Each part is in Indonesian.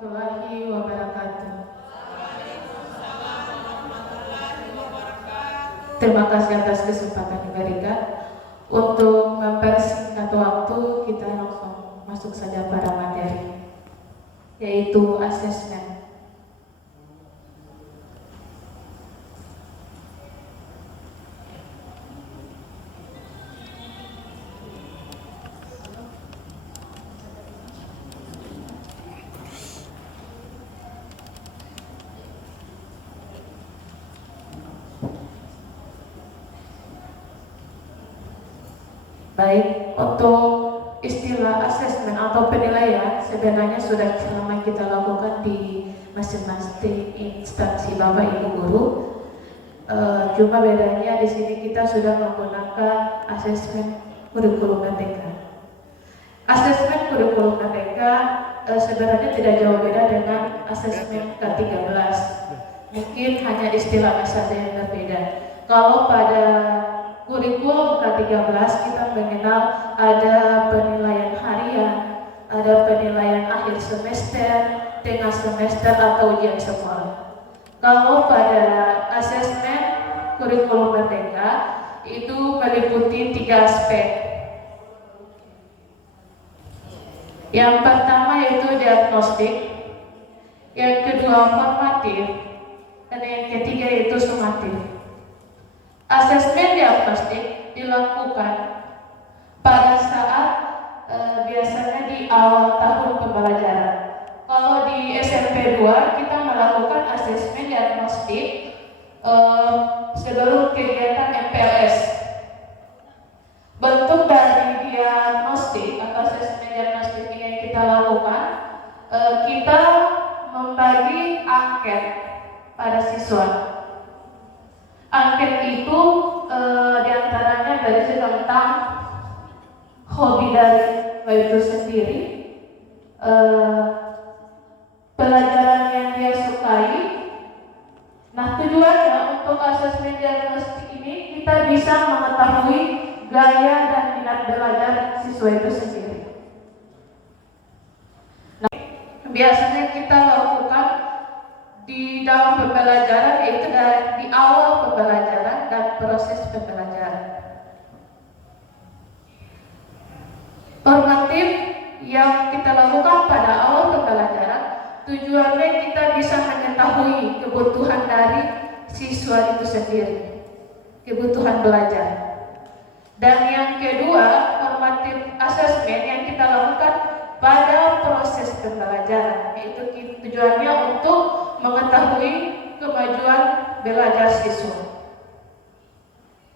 warahmatullahi wabarakatuh. Terima kasih atas kesempatan yang diberikan. Untuk mempersingkat waktu, kita langsung masuk saja pada materi, yaitu asesmen. Baik, untuk istilah asesmen atau penilaian sebenarnya sudah selama kita lakukan di masing-masing instansi Bapak Ibu guru. Cuma bedanya di sini kita sudah menggunakan asesmen kurikulum merdeka. Asesmen kurikulum merdeka sebenarnya tidak jauh beda dengan asesmen K13. Mungkin hanya istilahnya saja yang berbeda. Kalau pada kurikulum K13 kita mengenal ada penilaian harian, ada penilaian akhir semester, tengah semester atau ujian sekolah. Kalau pada asesmen kurikulum merdeka itu meliputi 3 aspek. Yang pertama yaitu diagnostik, yang kedua formatif, dan yang ketiga yaitu sumatif. Asesmen diagnostik dilakukan pada saat biasanya di awal tahun pembelajaran. Kalau di SMP 2 kita melakukan asesmen diagnostik sebelum kegiatan MPLS. Bentuk dari diagnostik atau asesmen diagnostik ini yang kita lakukan, kita membagi angket pada siswa. Angket itu diantaranya dari tentang hobi dari itu sendiri, pelajaran yang dia sukai. Nah, tujuannya untuk asesmen diagnostik ini kita bisa mengetahui gaya dan minat belajar siswa itu sendiri. Nah, biasanya kita lakukan di dalam pembelajaran, yaitu di awal pembelajaran dan proses pembelajaran. Formatif yang kita lakukan pada awal pembelajaran, tujuannya kita bisa mengetahui kebutuhan dari siswa itu sendiri, kebutuhan belajar. Dan yang kedua, formatif assessment yang kita lakukan pada proses pembelajaran, yaitu tujuannya untuk mengetahui kemajuan belajar siswa.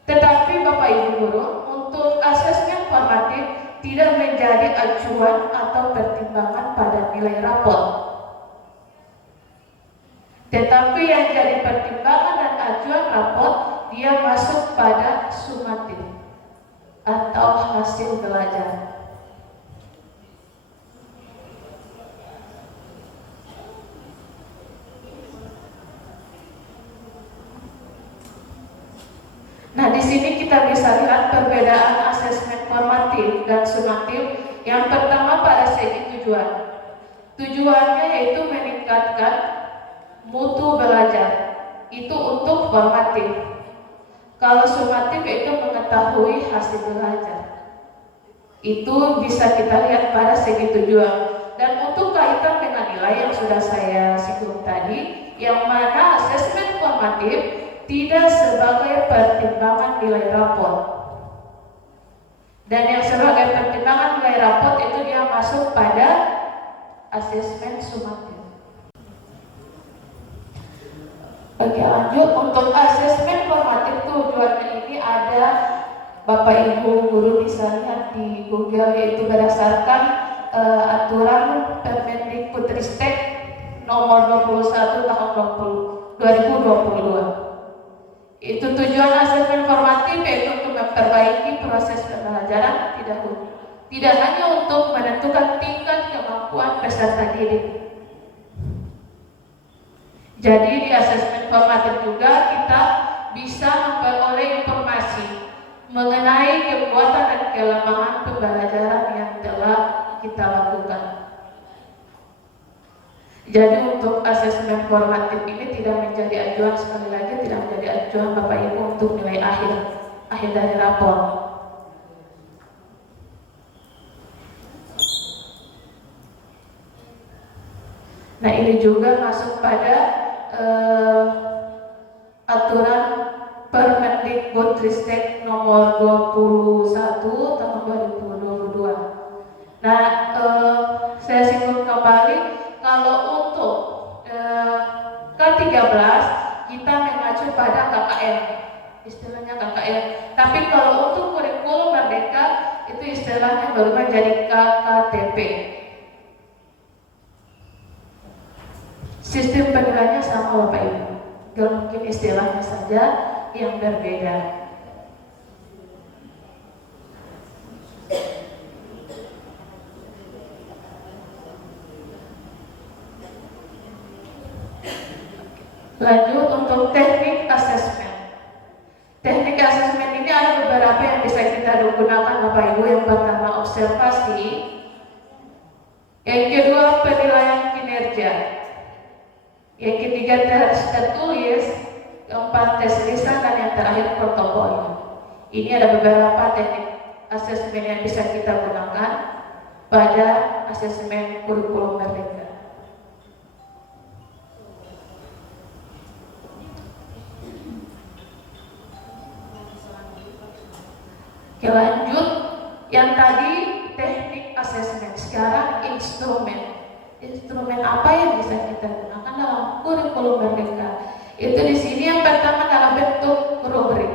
Tetapi Bapak Ibu guru, untuk asesmen formatif tidak menjadi acuan atau pertimbangan pada nilai rapor. Tetapi yang jadi pertimbangan dan acuan rapor, dia masuk pada sumatif atau hasil belajar. Nah, di sini kita bisa lihat perbedaan asesmen formatif dan sumatif. Yang pertama pada segi tujuan. Tujuannya yaitu meningkatkan mutu belajar. Itu untuk formatif. Kalau sumatif itu mengetahui hasil belajar. Itu bisa kita lihat pada segi tujuan. Dan untuk kaitan dengan nilai yang sudah saya singgung tadi, yang mana asesmen formatif tidak sebagai pertimbangan nilai rapor. Dan yang sebagai pertimbangan nilai rapor itu dia masuk pada asesmen sumatif. Oke, lanjut. Untuk asesmen formatif tujuannya ini ada, Bapak Ibu guru bisa lihat di Google, yaitu berdasarkan aturan Permendikbudristek nomor 21 tahun 2022. Itu tujuan asesmen formatif yaitu untuk memperbaiki proses pembelajaran tidak hanya untuk menentukan tingkat kemampuan peserta didik. Jadi di asesmen formatif juga kita bisa memperoleh informasi mengenai kekuatan dan kelemahan pembelajaran yang telah kita lakukan. Jadi untuk asesmen formatif ini tidak menjadi acuan, sekali lagi tidak menjadi acuan Bapak Ibu untuk nilai akhir dari rapor. Nah, ini juga masuk pada aturan Permendikbudristek nomor 21 tahun 2022. Nah, saya singgung kembali kalau untuk ke-13 kita mengacu pada KKN, istilahnya KKN. Tapi kalau untuk kurikulum merdeka itu istilahnya baru menjadi KKTP. Sistem penilaiannya sama Bapak Ibu, dan mungkin istilahnya saja yang berbeda. Lanjut untuk teknik asesmen. Teknik asesmen ini ada beberapa yang bisa kita gunakan Bapak Ibu. Yang pertama observasi, yang kedua penilaian kinerja, yang ketiga tes tertulis, keempat tes lisan, dan yang terakhir protokolnya. Ini ada beberapa teknik asesmen yang bisa kita gunakan pada asesmen kurikulum merdeka. Oke, lanjut. Yang tadi teknik asesmen, sekarang instrumen. Instrumen apa yang bisa kita gunakan dalam kurikulum merdeka? Itu di sini yang pertama dalam bentuk rubrik,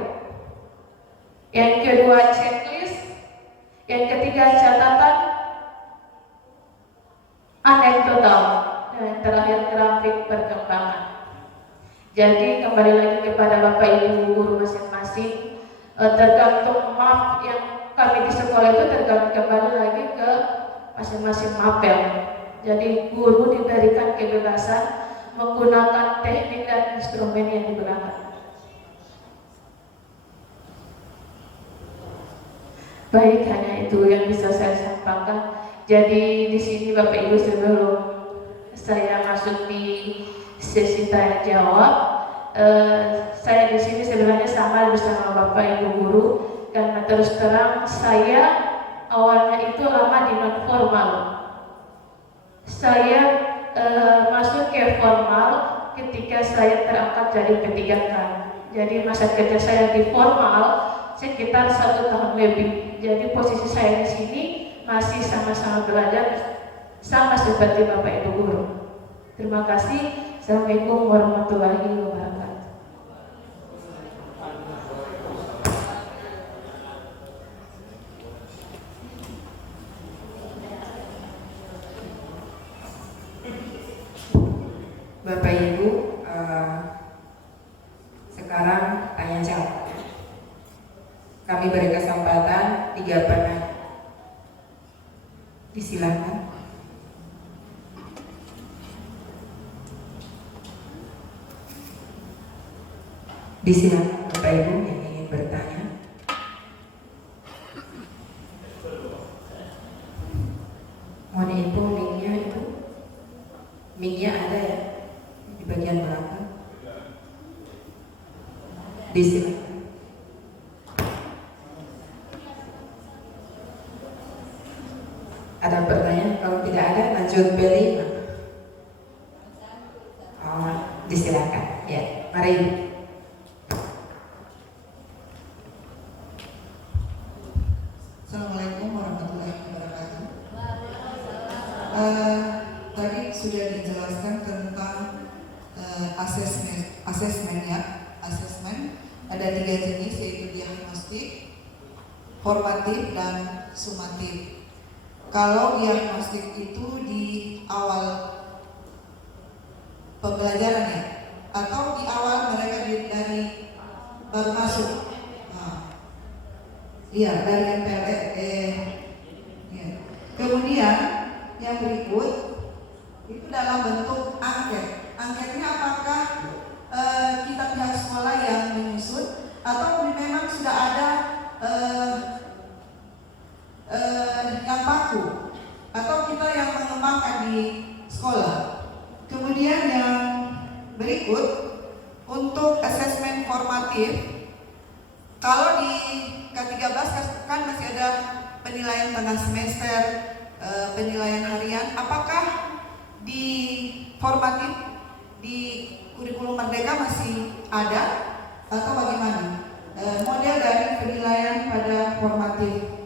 yang kedua checklist, yang ketiga catatan anekdotal, dan yang terakhir grafik perkembangan. Jadi kembali lagi kepada Bapak Ibu guru masing-masing, tergantung map yang kami di sekolah itu tergantung kembali lagi ke masing-masing mapel. Jadi guru diberikan kebebasan menggunakan teknik dan instrumen yang digunakan. Baik, hanya itu yang bisa saya sampaikan. Jadi di sini Bapak Ibu, sebelum saya masuk di sesi tanya jawab, saya di sini sebenarnya sama bersama Bapak Ibu guru, karena terus terang saya awalnya itu lama di non formal. Saya masuk ke formal ketika saya terangkat jadi P3K. Jadi masa kerja saya di formal sekitar 1 tahun lebih. Jadi posisi saya di sini masih sama-sama belajar, sama seperti Bapak Ibu guru. Terima kasih. Assalamualaikum warahmatullahi wabarakatuh. Bapak Ibu, sekarang tanya jawab. Kami beri kesempatan 3 penanya. Disilakan. Disilakan Bapak Ibu yang ingin bertanya. Mohon info mic-nya itu. Mic-nya ada ya? Di bagian belakang. Disilakan. Ada pertanyaan? Kalau tidak ada, lanjut beli. Oh, disilakan. Ya, mari. Assalamualaikum warahmatullahi wabarakatuh. Tadi sudah dijelaskan tentang asesmen ya. Asesmen ada 3 jenis, yaitu diagnostik, formatif, dan sumatif. Kalau diagnostik itu di awal pembelajaran ya, atau di awal mereka dari baru masuk. Iya, dari MPLS. Ya. Kemudian yang berikut itu dalam bentuk angket. Angketnya apakah kita pihak sekolah yang menyusun atau memang sudah ada yang baku, atau kita yang mengembangkan di sekolah. asesmen formatif, kalau di K13 kan masih ada penilaian tengah semester, penilaian harian. Apakah di formatif di kurikulum Merdeka masih ada atau bagaimana? Model dari penilaian pada formatif.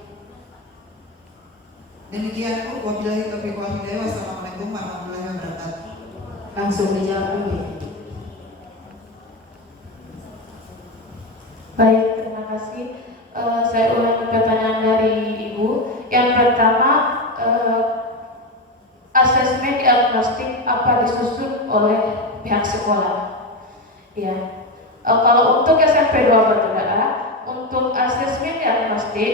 Demikian Bu, wabillahi taufiq wal hidayah. Wassalamualaikum warahmatullahi wabarakatuh. Langsung dijawab dulu ya. Baik, terima kasih. Saya ulangi pertanyaan dari Ibu. Yang pertama, asesmen diagnostik apa disusun oleh pihak sekolah? Ya. Kalau untuk SMP 2 Batubara, untuk asesmen diagnostik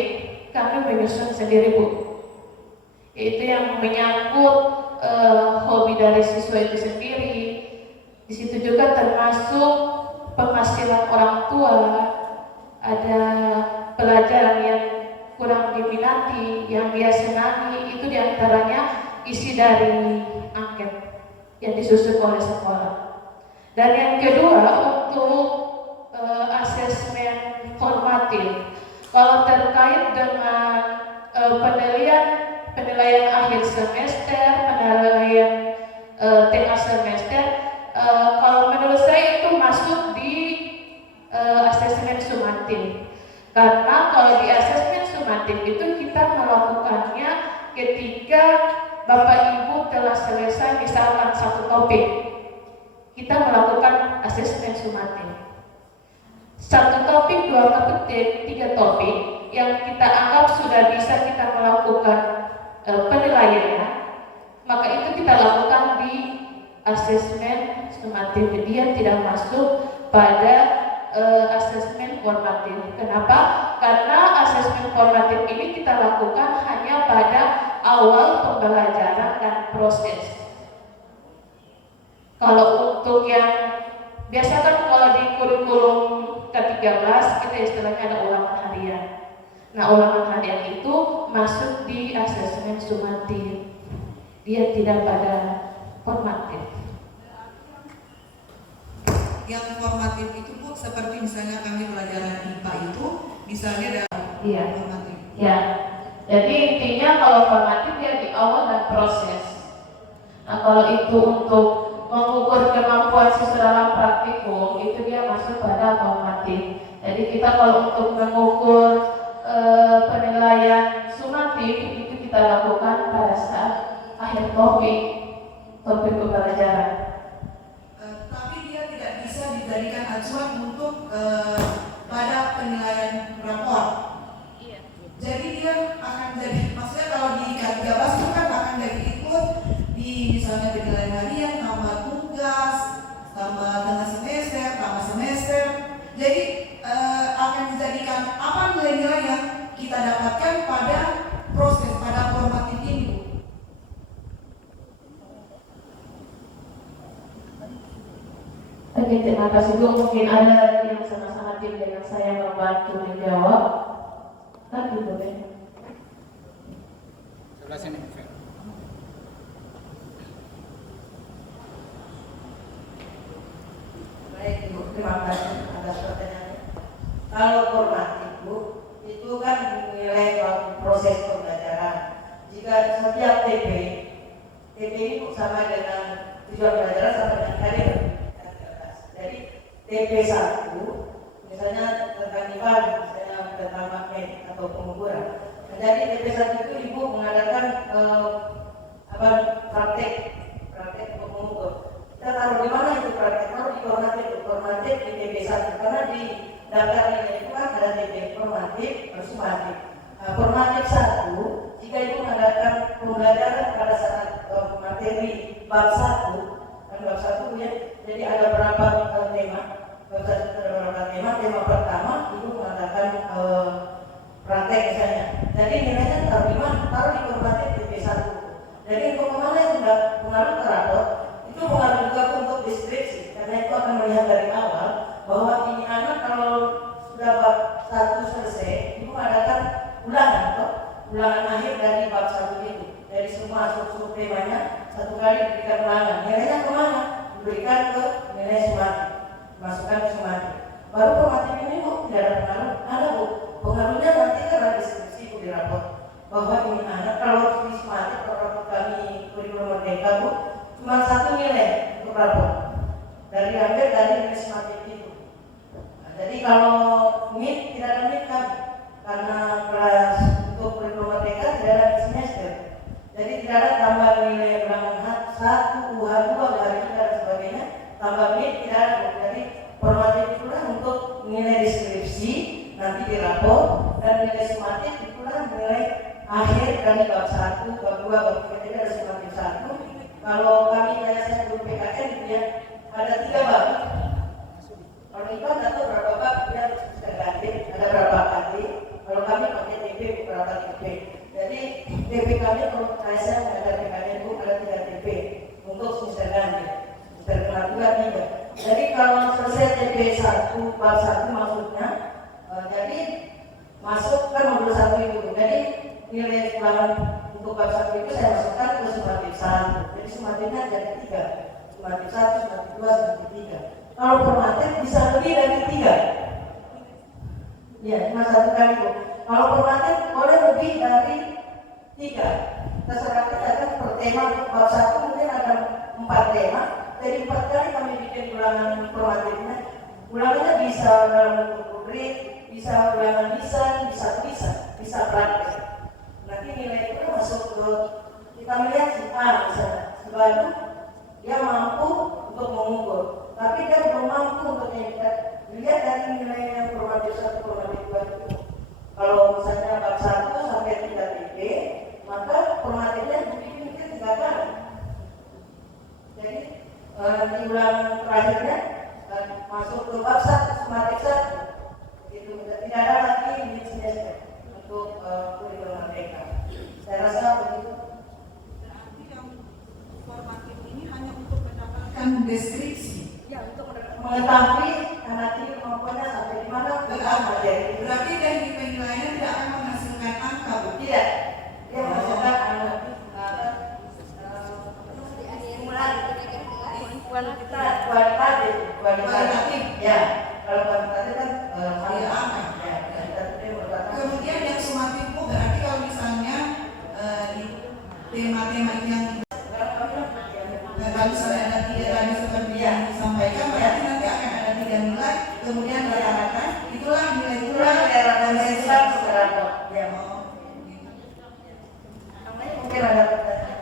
kami menyusun sendiri Bu. Yaitu yang menyangkut hobi dari siswa itu sendiri. Di situ juga termasuk penghasilan orang tua, ada pelajaran yang kurang diminati, yang dia senangi, itu diantaranya isi dari angket yang disusun oleh sekolah. Dan yang kedua, untuk asesmen formatif, kalau terkait dengan penilaian akhir semester, penilaian tengah semester, kalau menurut saya itu masuk di asesmen sumatif. Karena kalau di asesmen sumatif itu kita melakukannya ketika Bapak Ibu telah selesai misalkan satu topik, kita melakukan asesmen sumatif. Satu topik, dua topik, tiga topik yang kita anggap sudah bisa kita melakukan penilaiannya, maka itu kita lakukan di asesmen sumatif. Dia tidak masuk pada asesmen formatif. Kenapa? Karena asesmen formatif ini kita lakukan hanya pada awal pembelajaran dan proses. Kalau untuk yang biasa kan kalau di kurikulum K13 kita istilahnya ada ulangan harian. Nah, ulangan harian itu masuk di asesmen sumatif. Dia tidak pada formatif. Yang formatif itu Bu, seperti misalnya kami pelajaran IPA itu misalnya ada formatif. Ya. Jadi intinya kalau formatif dia di awal dan proses. Nah, kalau itu untuk mengukur kemampuan siswa dalam praktikum, itu dia masuk pada formatif. Jadi kita kalau untuk mengukur penilaian sumatif itu kita lakukan pada saat akhir topik pembelajaran. Tapi dia tidak bisa dijadikan acuan untuk pada penilaian rapor. Iya. Jadi dia akan jadi, maksudnya kalau di K13 itu kan akan jadi ikut di misalnya penilaian harian, tambah tugas, tambah tengah semester, tambah semester. Jadi akan dijadikan apa nilai-nilai yang kita dapatkan pada proses, pada formatif ini Bu. Oke, terima kasih Bu. Mungkin ada lagi yang sama-sama tim dengan saya membantu menjawab. Lagi boleh. Sebelah sini. Baik Ibu, terima kasih atas pertanyaannya. Kalau formatif Bu, itu kan menilai proses pembelajaran. Jika setiap TP ini sama dengan tujuan pelajaran sama dengan karir. Jadi TP1 misalnya tentang IPA, misalnya tentang magnet atau pengukuran. Jadi TP1 itu Ibu mengadakan praktek untuk mengukur. Kita taruh di mana itu praktek? Taruh di formatif di TP1 karena di daftar nilai itu kan ada TP formatif dan sumatif. Nah, formatif 1 jika itu mengadakan pembelajaran pada saat materi bab 1 dan bab 1 ya. Jadi ada berapa tema? Bab 1 ada berapa tema? Tema pertama itu mengadakan praktek misalnya. Jadi nilainya taruh di mana? Taruh di formatif TP1. Jadi untuk kemana itu enggak pengaruh ke rapor? Itu pengaruh juga untuk deskripsi karena itu akan melihat dari awal bahwa ini anak kalau sudah bab 1 selesai itu mengadakan ulangan akhir dari bab 1 itu. Dari semua sub temanya satu kali diberikan ulangan. Nilainya kemana? Diberikan ke nilai sumatif. masukkan ke sumatif. Baru formatif ini Bu tidak ada pengaruh, ada Bu. Pengaruhnya nanti kan ada deskripsi Bu di rapor bahwa ini anak kalau di sumatif rapor kami kurikulum merdeka Bu cuma satu nilai untuk rapor dari ambil dari nilai sumatif itu. Nah, jadi kalau MIT tidak ada MIT kan karena kelas untuk kurikulum merdeka tidak ada semester. Jadi tidak ada tambah nilai ulangan 1, UH2, UH3 dan sebagainya. Tambah MIT tidak ada. Jadi formatif itulah untuk nilai deskripsi nanti di rapor dan nilai sumatif itulah nilai akhir dari bab 1, bab 2, bab 3. Jadi ada sumatif 1. Kalau kami biasanya guru PKN gitu ya, ada 3 bab. Kalau IPA nggak tahu berapa bab, dia sudah ganti, ada berapa kali. Kalau kami pakai TP berapa TP. Jadi TP kami kalau saya ada PKN Bu ada 3 TP untuk semester ganti. Semester kedua 3. Jadi kalau selesai TP 1 bab 1 maksudnya, jadi masuk kan modul 1 itu. Jadi nilai ulangan untuk bab 1 itu saya masukkan ke sumatif 1. Jadi sumatifnya jadi 3. Sumatif 1, sumatif 2, sumatif 3. Kalau formatif bisa lebih dari 3. Ya, cuma 1 kali Bu. Kalau formatif boleh lebih dari 3. Terserah kita kan per tema untuk bab 1 mungkin ada 4 tema. Jadi 4 kali kami bikin ulangan formatifnya. Ulangannya bisa dalam bentuk rubrik, bisa ulangan lisan, bisa praktek. Nanti nilai itu masuk ke kita melihat si A misalnya, si baru dia mampu untuk mengukur, tapi dia belum mampu untuk meningkat. Lihat dari nilai yang formatif 1, formatif 2 itu. Kalau misalnya bab 1 sampai 3 TP, maka formatifnya dibikin 3 kali. Jadi di ulang terakhirnya masuk ke bab 1, sumatif 1. Itu tidak ada lagi mid semester untuk kurikulum merdeka. Saya rasa begitu. Berarti yang formatif ini hanya untuk mendapatkan deskripsi. Ya, untuk mengetahui anak ini kemampuannya sampai di mana Berarti dari penilaian tidak akan menghasilkan angka, Bu? Tidak. Dia menghasilkan kualitatif. Ya, kalau kualitatif kan angka. Ya, Kemudian yang sumatif Bu, berarti kalau misalnya di tema-tema yang kalau misalnya ada 3 tadi seperti yang disampaikan, berarti nanti akan ada 3 nilai, kemudian rata-rata itulah nilai dan Islam sekarang. Ya, mungkin ada pertanyaan.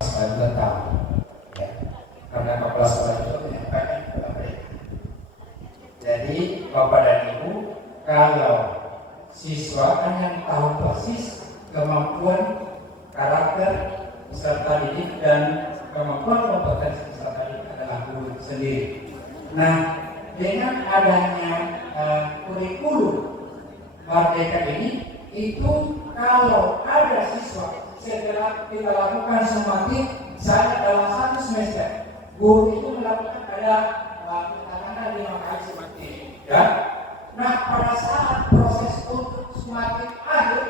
Saya tahu, ya, karena kepala sekolah itu menyampaikan kepada mereka. Jadi Bapak dan Ibu, kalau siswa yang tahu persis kemampuan, karakter peserta didik dan kemampuan kompetensi peserta didik adalah guru sendiri. Nah, dengan adanya kurikulum merdeka ini, itu kalau ada siswa setelah kita lakukan sumatif misalnya dalam 1 semester, guru itu melakukan ada katakanlah 5 kali sumatif, ya. Nah, pada saat proses untuk sumatif akhir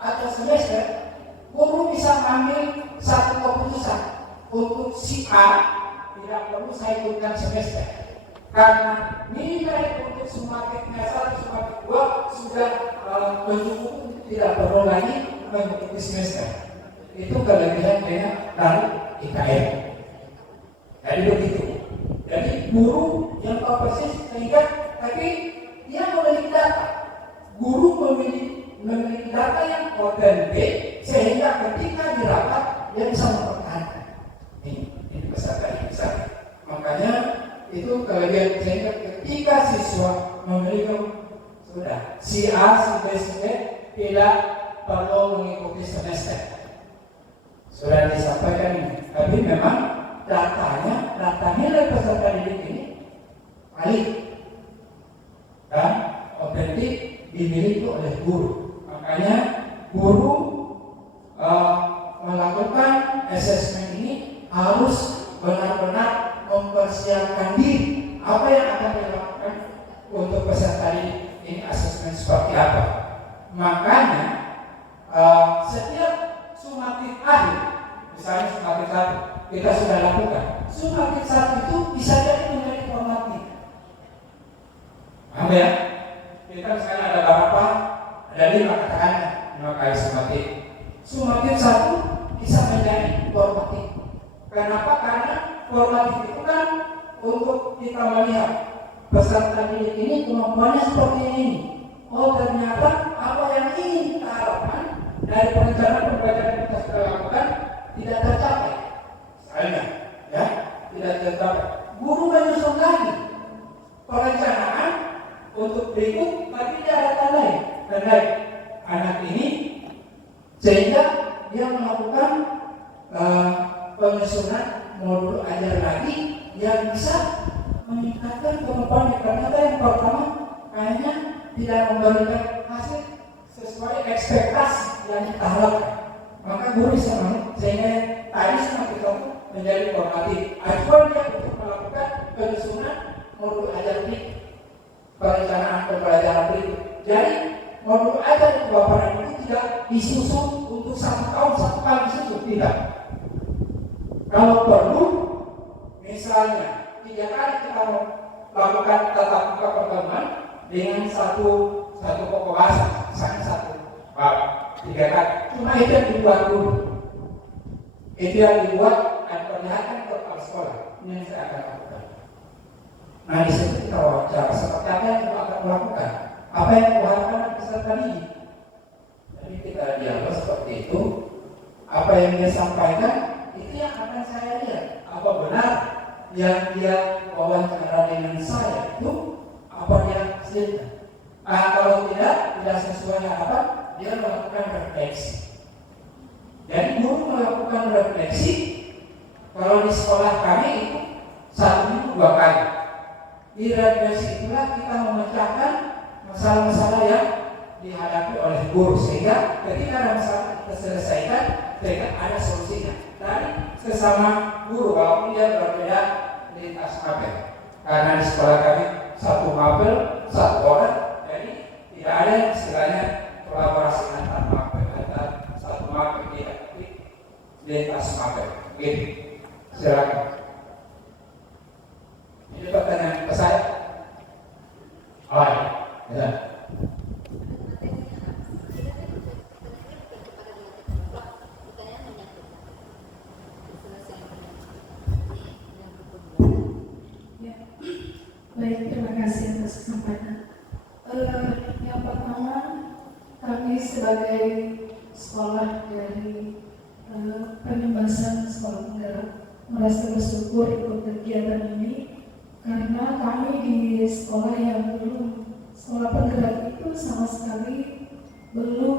atau semester, guru bisa mengambil satu keputusan untuk si A tidak perlu saya ikutkan semester karena nilai untuk sumatifnya 1, sumatif 2 sudah mencukupi, tidak perlu lagi mengikuti semester. Itu kelebihan dari IKN. Jadi begitu. Jadi guru yang tahu persis sehingga, tapi dia memiliki data. Guru memiliki data yang otentik sehingga ketika dirapat dia bisa mempertahankan. Ini peserta ini besar. Makanya itu kelebihan sehingga ketika siswa memiliki sudah si A, si B, si D tidak perlu mengikuti semester. Sudah disampaikan ini, tapi memang data nilai peserta didik ini valid dan otentik dimiliki oleh guru. Makanya guru melakukan asesmen ini harus benar-benar mempersiapkan diri apa yang akan dilakukan untuk peserta didik ini, asesmen seperti apa. Makanya setiap sumatif akhir, misalnya sumatif 1 kita sudah lakukan. Sumatif 1 itu bisa jadi menjadi formatif. Paham ya? Kita misalnya ada berapa? Ada 5 katakan 5 kali sumatif. Sumatif 1 bisa menjadi formatif. Kenapa? Karena formatif itu kan untuk kita melihat peserta didik ini kemampuannya seperti ini. Oh, ternyata apa yang ingin kita harapkan dari perencanaan pembelajaran yang kita sudah lakukan tidak tercapai. Misalnya, ya, tidak tercapai. Guru menyusun lagi perencanaan untuk berikut, tapi dia ada tandai anak ini sehingga dia melakukan penyusunan modul ajar lagi yang bisa meningkatkan kemampuan. Ternyata yang pertama kayaknya tidak memberikan hasil sesuai ekspektasi yang kita harapkan. Maka guru bisa sehingga tadi semakin kamu menjadi formatif. Acuan dia untuk melakukan penyusunan modul ajar berikut, perencanaan pembelajaran berikut. Jadi modul ajar di Bapak itu tidak disusun untuk 1 tahun 1 kali disusun, tidak. Kalau perlu, misalnya 3 kali kita melakukan tatap muka pertemuan dengan satu pokok bahasa, misalnya 1 bab 3 kali. Cuma itu yang dibuat dulu. Itu yang dibuat dan perlihatkan ke kepala sekolah. Ini yang saya akan lakukan. Nah, di situ kita wawancara seperti apa yang kita akan melakukan, apa yang diharapkan peserta didik. Jadi kita dialog seperti itu. Apa yang dia sampaikan itu yang akan saya lihat. Apa benar yang dia wawancara dengan saya itu apa dia hasilkan? Kalau tidak sesuai harapan, dia melakukan refleksi. Jadi guru melakukan refleksi. Kalau di sekolah kami itu 1 minggu 2 kali. Di refleksi itulah kita memecahkan masalah-masalah yang dihadapi oleh guru, sehingga ketika ada masalah kita selesaikan, sehingga ada solusinya dari sesama guru walaupun dia berbeda lintas mapel. Karena di sekolah kami 1 mapel 1 orang, jadi tidak ada istilahnya kolaborasi antar mapel, antar 1 mapel tidak, tapi lintas mapel. Gitu. Silakan. Ini pertanyaan ke saya. Oh ya. Baik, terima kasih atas kesempatan. Yang pertama, kami sebagai sekolah dari penyembasan sekolah penggerak merasa bersyukur ikut kegiatan ini, karena kami di sekolah yang belum sekolah penggerak itu sama sekali belum,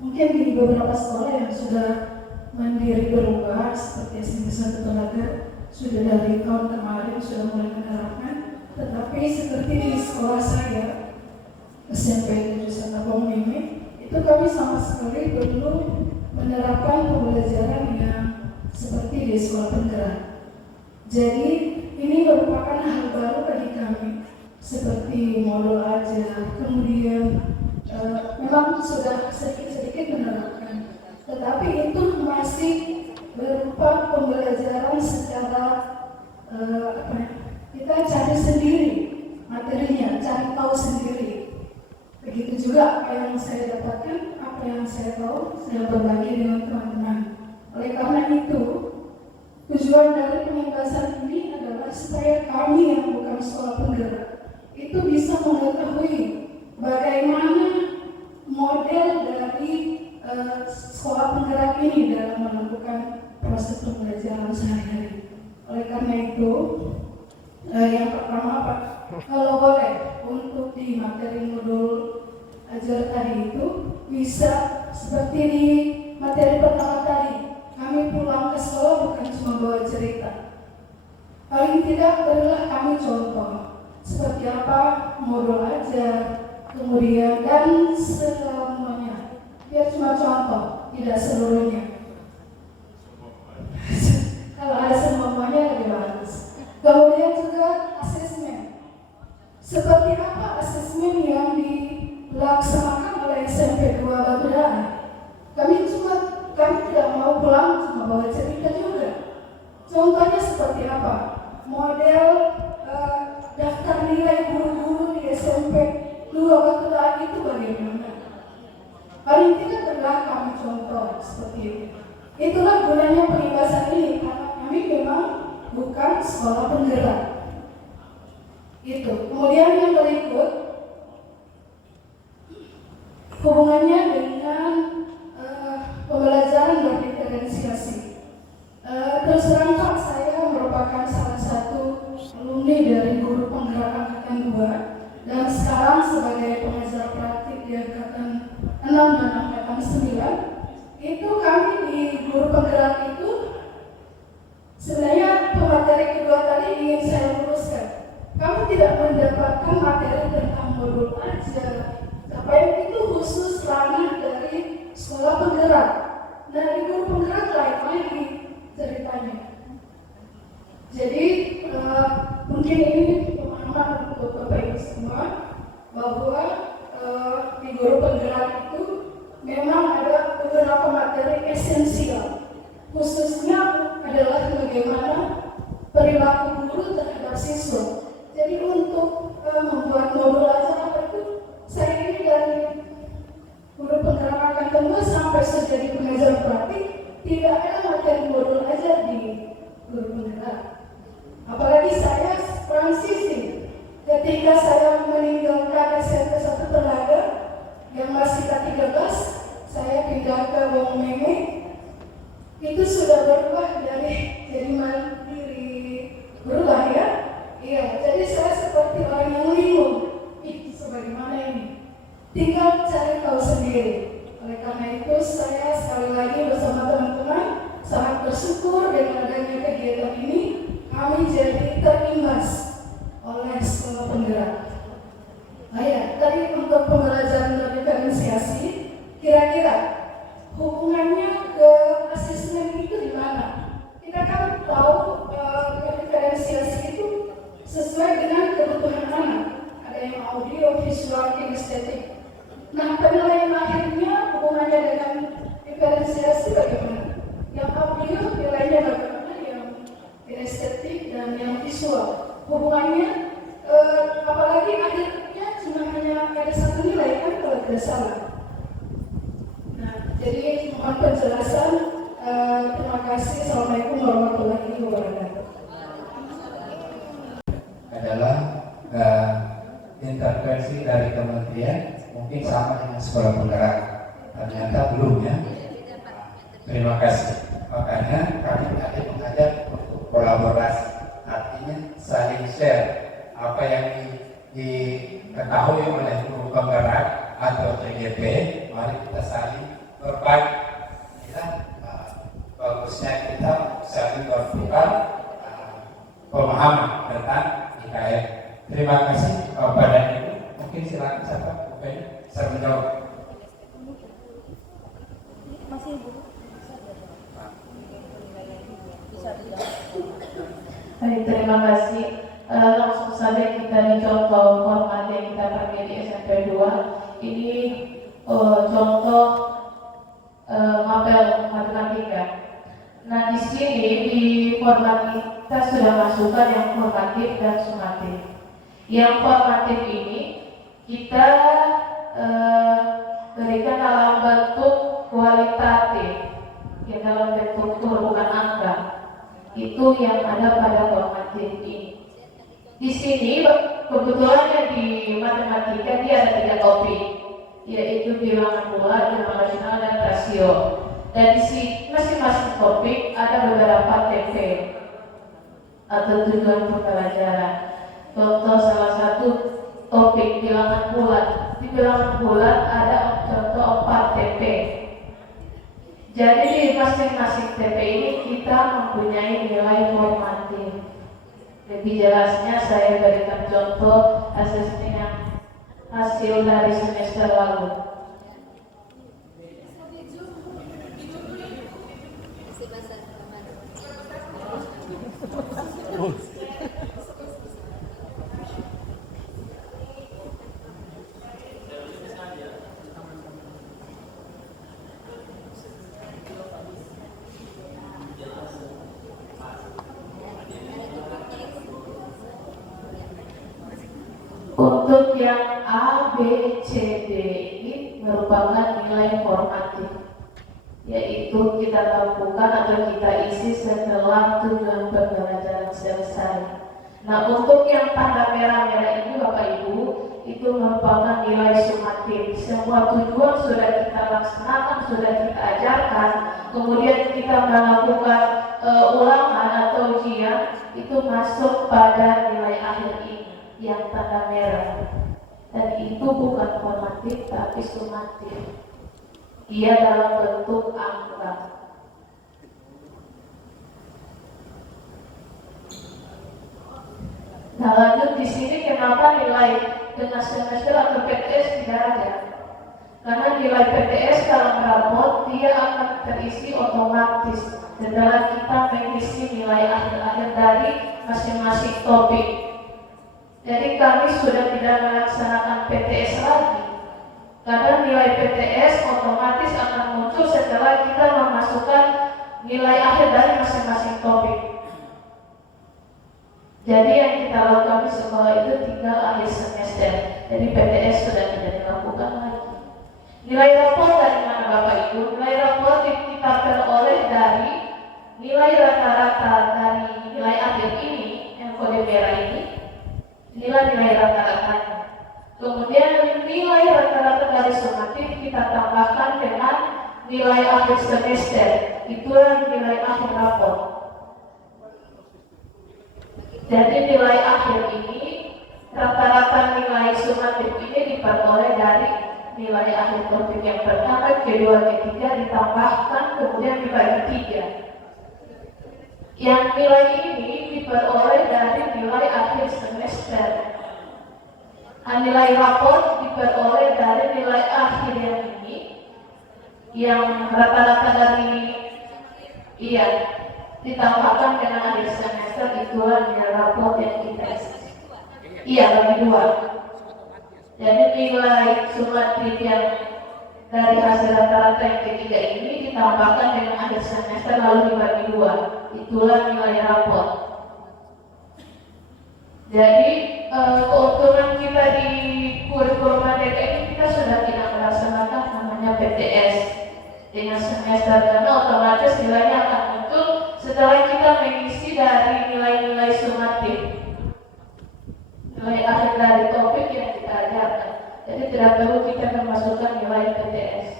mungkin di beberapa sekolah yang sudah mandiri berubah seperti SMP 1 Telaga sudah dari tahun kemarin sudah mulai menerapkan. Tetapi seperti di sekolah saya, SMP 71 Mimi, itu kami sama sekali belum menerapkan pembelajaran yang seperti di sekolah penggerak. Jadi ini merupakan hal baru bagi kami, seperti modul ajar, kemudian memang sudah sedikit-sedikit menerapkan, tetapi itu masih berupa pembelajaran secara kita cari sendiri materinya, cari tahu sendiri. Begitu juga apa yang saya dapatkan, apa yang saya tahu, saya berbagi dengan teman-teman. Oleh karena itu, tujuan dari penyembasan ini adalah supaya kami yang bukan sekolah penggerak itu bisa mengetahui bagaimana model dari sekolah penggerak ini dalam melakukan proses pembelajaran sehari-hari. Oleh karena itu, yang pertama Pak, kalau boleh untuk di materi modul ajar tadi itu bisa seperti di materi pertama tadi, kami pulang ke sekolah bukan cuma bawa cerita. Paling tidak berilah kami contoh seperti apa modul ajar, kemudian dan semuanya. Biar cuma contoh, tidak seluruhnya. Kalau ada semuanya lebih bagus. Kemudian juga asesmen. Seperti apa asesmen yang dilaksanakan oleh SMP 2 Batudara? Kami tidak mau pulang cuma bawa cerita juga. seperti apa? Model daftar nilai guru-guru di SMP 2 Batu Daak itu bagaimana? Paling tidak adalah kami contoh seperti itu. Itulah gunanya penindasan ini, karena kami memang bukan sekolah penggerak. Itu. Kemudian yang berikut, hubungannya dengan pembelajaran berdiferensiasi. Terus terang Pak, saya merupakan salah satu alumni dari guru penggerak angkatan 2 dan sekarang sebagai pengajar praktik di angkatan 6 dan angkatan 9. Itu kami di guru penggerak itu sebenarnya pemateri kedua tadi ingin saya luruskan. Kami tidak mendapatkan materi tentang modul aja. Tapi itu khusus ranah dari sekolah penggerak. Nah, di guru penggerak lain lagi ceritanya. Jadi mungkin ini pemahaman untuk Bapak Ibu semua bahwa di guru penggerak itu memang ada beberapa materi esensial. Khususnya adalah bagaimana perilaku guru terhadap siswa. Jadi untuk membuat modul acara itu saya ini dari guru penggerak angkatan 2 sampai jadi pengajar praktik tidak ada materi modul aja di guru penggerak. Apalagi saya transisi ketika saya meninggalkan SMP 1 Telaga yang masih K13, saya pindah ke Wong Meme. Itu sudah berubah dari jadi mandiri, berubah ya. Iya, jadi saya seperti orang yang linglung. Sebagaimana ini, tinggal cari tahu sendiri. Oleh karena itu saya sekali lagi bersama teman-teman sangat bersyukur dengan adanya kegiatan ini. Kami jadi terimbas oleh sekolah penggerak. Nah ya, tadi untuk pembelajaran diferensiasi, kira-kira hubungannya ke asesmen itu di mana? Kita kan tahu diferensiasi itu sesuai dengan kebutuhan anak. Ada yang audio, visual, kinestetik. Nah, penilaian akhirnya hubungannya dengan diferensiasi bagaimana? Yang audio nilainya bagaimana, yang kinestetik dan yang visual. Hubungannya, apalagi akhirnya cuma hanya ada satu nilai kan kalau tidak salah. Nah, jadi mohon penjelasan. Terima kasih. Assalamualaikum warahmatullahi wabarakatuh. Adalah intervensi dari kementerian mungkin sama dengan sekolah penggerak, ternyata belum ya. Terima kasih. Makanya kami tadi mengajak untuk kolaborasi, artinya saling share apa yang diketahui oleh guru penggerak atau TGP. Mari kita saling berbagi. Kita bagusnya kita saling bertukar pemahaman tentang IKN. Terima kasih Bapak dan Ibu. Mungkin silakan siapa saya menjawab. Masih Ibu. Bisa dijawab. Baik, terima kasih. Langsung saja kita dicontoh format yang kita pakai di SMP 2. Ini contoh mapel matematika. Nah, di sini di format kita sudah masukkan yang formatif dan sumatif. Yang formatif ini kita berikan dalam bentuk kualitatif, ya dalam bentuk bukan angka. Itu yang ada pada formatif ini. Di sini kebetulan di matematika dia ada 3 topik, yaitu bilangan bulat, bilangan rasional, dan rasio. Dan di sini masing-masing topik ada beberapa TP atau tujuan pembelajaran. Contoh salah satu topik bilangan bulat. Di bilangan bulat ada contoh 4 TP. Jadi di masing-masing TP ini kita mempunyai nilai formatif. Lebih jelasnya saya berikan contoh asesmen yang hasil dari semester lalu. Untuk yang A, B, C, D ini merupakan nilai formatif, yaitu kita lakukan atau kita isi setelah tujuan pembelajaran selesai. Nah, untuk yang tanda merah-merah ini Bapak Ibu, itu merupakan nilai sumatif. Semua tujuan sudah kita laksanakan, sudah kita ajarkan, kemudian kita melakukan ulangan atau ujian, itu masuk pada nilai akhir ini yang tanda merah. Dan itu bukan formatif tapi sumatif. Ia dalam bentuk angka. Nah, lanjut di sini kenapa nilai dengan semester atau PTS tidak ada? Karena nilai PTS dalam raport dia akan terisi otomatis setelah kita mengisi nilai akhir-akhir dari masing-masing topik. Jadi kami sudah tidak melaksanakan PTS lagi. Karena nilai PTS otomatis akan muncul setelah kita memasukkan nilai akhir dari masing-masing topik. Jadi yang kita lakukan di sekolah itu tinggal akhir semester. Jadi PTS sudah tidak dilakukan lagi. Nilai rapor dari mana Bapak Ibu? Nilai rapor kita peroleh dari nilai rata-rata dari nilai akhir ini, yang kode merah ini, nilai rata-ratanya. Kemudian nilai rata-rata dari sumatif kita tambahkan dengan nilai akhir semester. Itulah nilai akhir rapor. Jadi nilai akhir ini, rata-rata nilai sumatif ini diperoleh dari nilai akhir topik yang pertama, kedua, ketiga ditambahkan kemudian dibagi 3. Yang nilai ini diperoleh dari nilai akhir semester. Nilai rapor diperoleh dari nilai akhir yang ini, yang rata-rata dari ditambahkan dengan akhir semester, itulah nilai rapor yang kita bagi 2. Jadi nilai sumatif yang dari hasil rata-rata yang ketiga ini ditambahkan dengan akhir semester lalu dibagi 2. Itulah nilai rapor. Jadi keuntungan kita di kurikulum Merdeka ini kita sudah tidak melaksanakan namanya PTS dengan semester, karena otomatis nilainya akan muncul setelah kita mengisi dari nilai-nilai sumatif, nilai akhir dari topik yang kita ajarkan. Jadi tidak perlu kita memasukkan nilai PTS.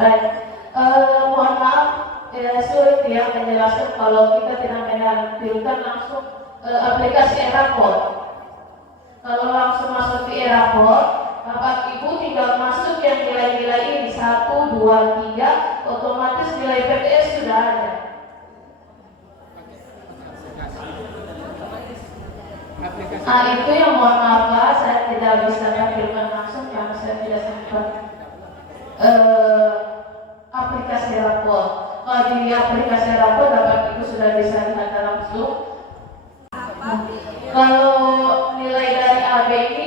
Baik, mohon maaf sulit ya menjelaskan kalau kita tidak menampilkan langsung aplikasi e-rapor. Kalau langsung masuk di e-rapor, Bapak Ibu tinggal masuk yang nilai-nilai ini 1, 2, 3, otomatis nilai PTS sudah ada. Itu yang mohon maaf Pak, saya tidak bisa tampilkan langsung karena saya tidak sempat aplikasi rapor. Kalau di aplikasi rapor Bapak Ibu sudah bisa lihat langsung. Kalau nilai dari AB ini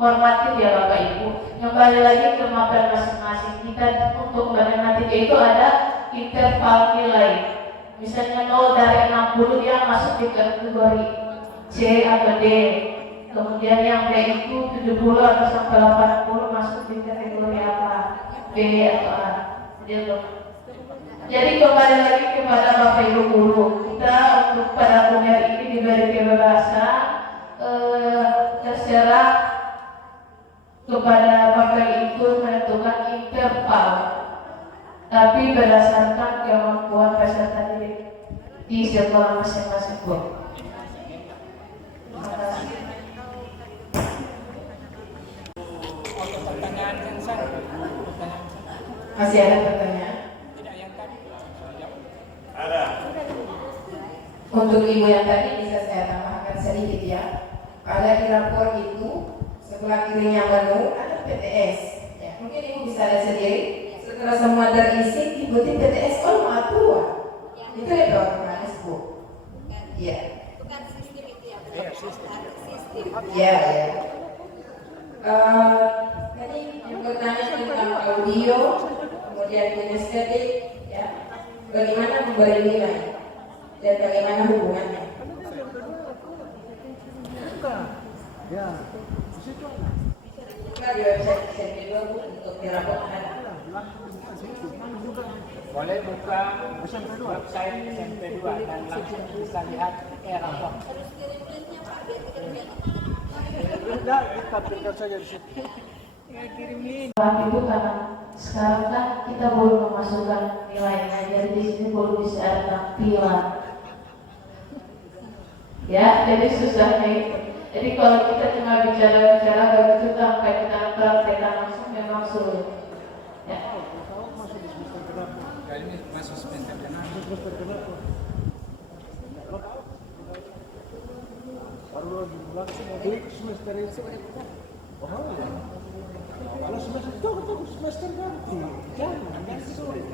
formatif ya Bapak Ibu. Kembali lagi ke mapel masing-masing. Kita untuk matematika itu ada interval nilai. Misalnya 0 dari 60 dia masuk di kategori C atau D. Kemudian yang B itu 70 atau sampai 80 masuk di kategori apa? B atau A. Jadi kembali lagi kepada Bapak Ibu guru, kita untuk pada kuliah ini diberi kebebasan terserah kepada Bapak Ibu menentukan interval, tapi berdasarkan kemampuan peserta didik di sekolah masing-masing. Masih ada pertanyaan? Ada. Untuk ibu yang tadi bisa saya tambahkan sedikit ya. Kalau di rapor itu sebelah kirinya menu ada PTS. Ya, mungkin ibu bisa lihat sendiri. Setelah semua terisi, ikuti PTS itu lebih otomatis Bu. Iya. Bukan sistem itu ya. Ya, ya. Tadi yang bertanya tentang audio, kemudian kinestetik, ya. Bagaimana memberi nilai dan bagaimana hubungannya? Buka di website SMP2 Bu untuk dirapotkan. Boleh buka website SMP2 dan langsung bisa lihat rapor. Tidak, ditampilkan saja di situ. Pak Ibu, karena sekarang kan kita belum memasukkan nilainya, jadi di sini belum bisa ada tampilan. Ya, jadi susahnya itu. Jadi kalau kita cuma bicara begitu sampai kita praktekkan langsung memang sulit. Ya. Ini masuk semester berapa? Baru bilang jadi semester ini. Oh ya. Kalau semester itu ketemu semester ganti. Jangan ganti sulit.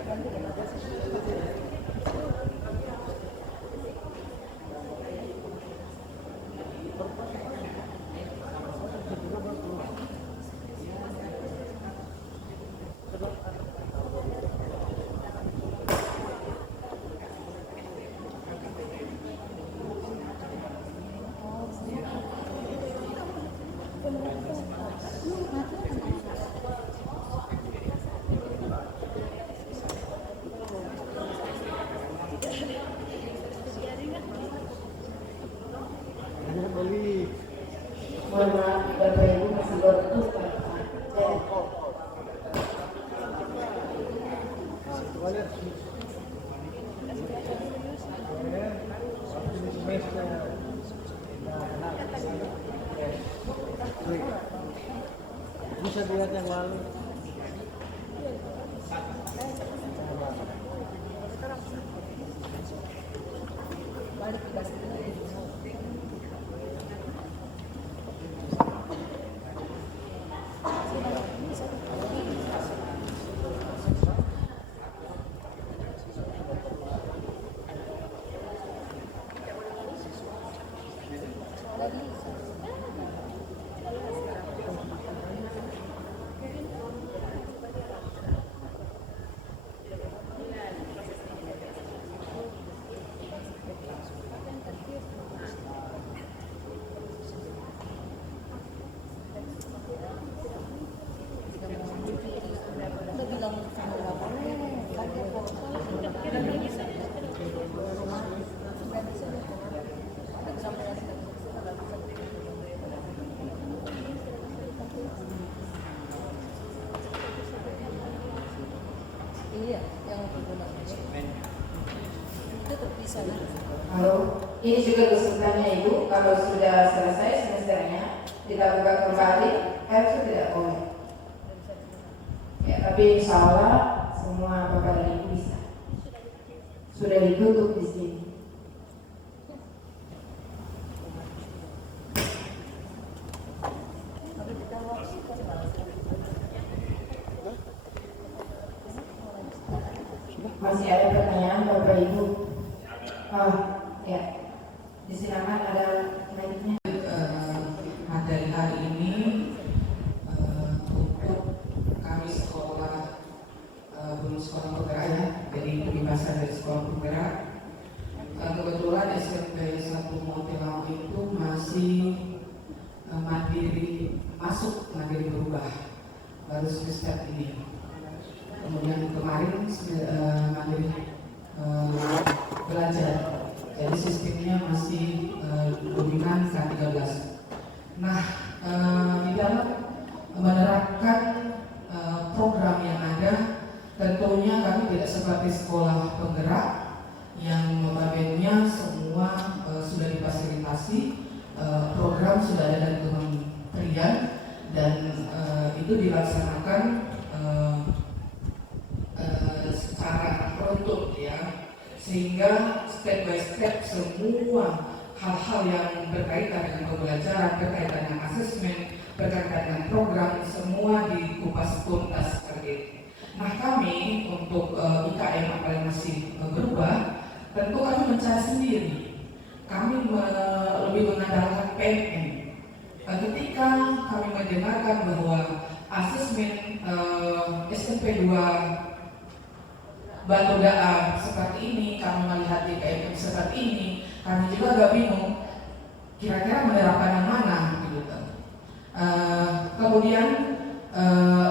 Mohon maaf, Bapak Ibu masih bertugas. Bisa dilihat yang lalu. Iya, yang berguna. Itu terpisah. Halo, ini juga kesulitannya Ibu. Kalau sudah selesai semesternya, dilakukan kembali, harusnya tidak boleh. Ya, tapi insya Allah semua Bapak dan Ibu bisa. Sudah ditutup di sini. Masih ada pertanyaan Bapak Ibu? Oh, ya. Disilakan ada lainnya. Materi hari ini untuk kami sekolah belum sekolah penggerak ya, jadi pembebasan dari sekolah penggerak. Kebetulan SMP 1 Motelau itu masih mandiri, masuk mandiri berubah baru semester ini. Kemudian kemarin mandiri belajar, jadi sistemnya masih dominan K13. Nah, di dalam menerapkan program yang ada, tentunya kami tidak seperti sekolah penggerak yang notabene semua sudah difasilitasi, program sudah ada dari kementerian dan itu dilaksanakan secara runtuh ya, sehingga step by step semua hal-hal yang berkaitan dengan pembelajaran, berkaitan dengan asesmen, berkaitan dengan program, semua dikupas tuntas seperti itu. Nah, kami untuk IKM apalagi masih berubah, tentu kami mencari sendiri kami lebih mengandalkan PNM. Ketika kami mendengarkan bahwa asesmen SMP 2 Batu Da'a seperti ini, kami melihat di KMM seperti ini, kami juga agak bingung kira-kira menerapkan yang mana gitu. Kemudian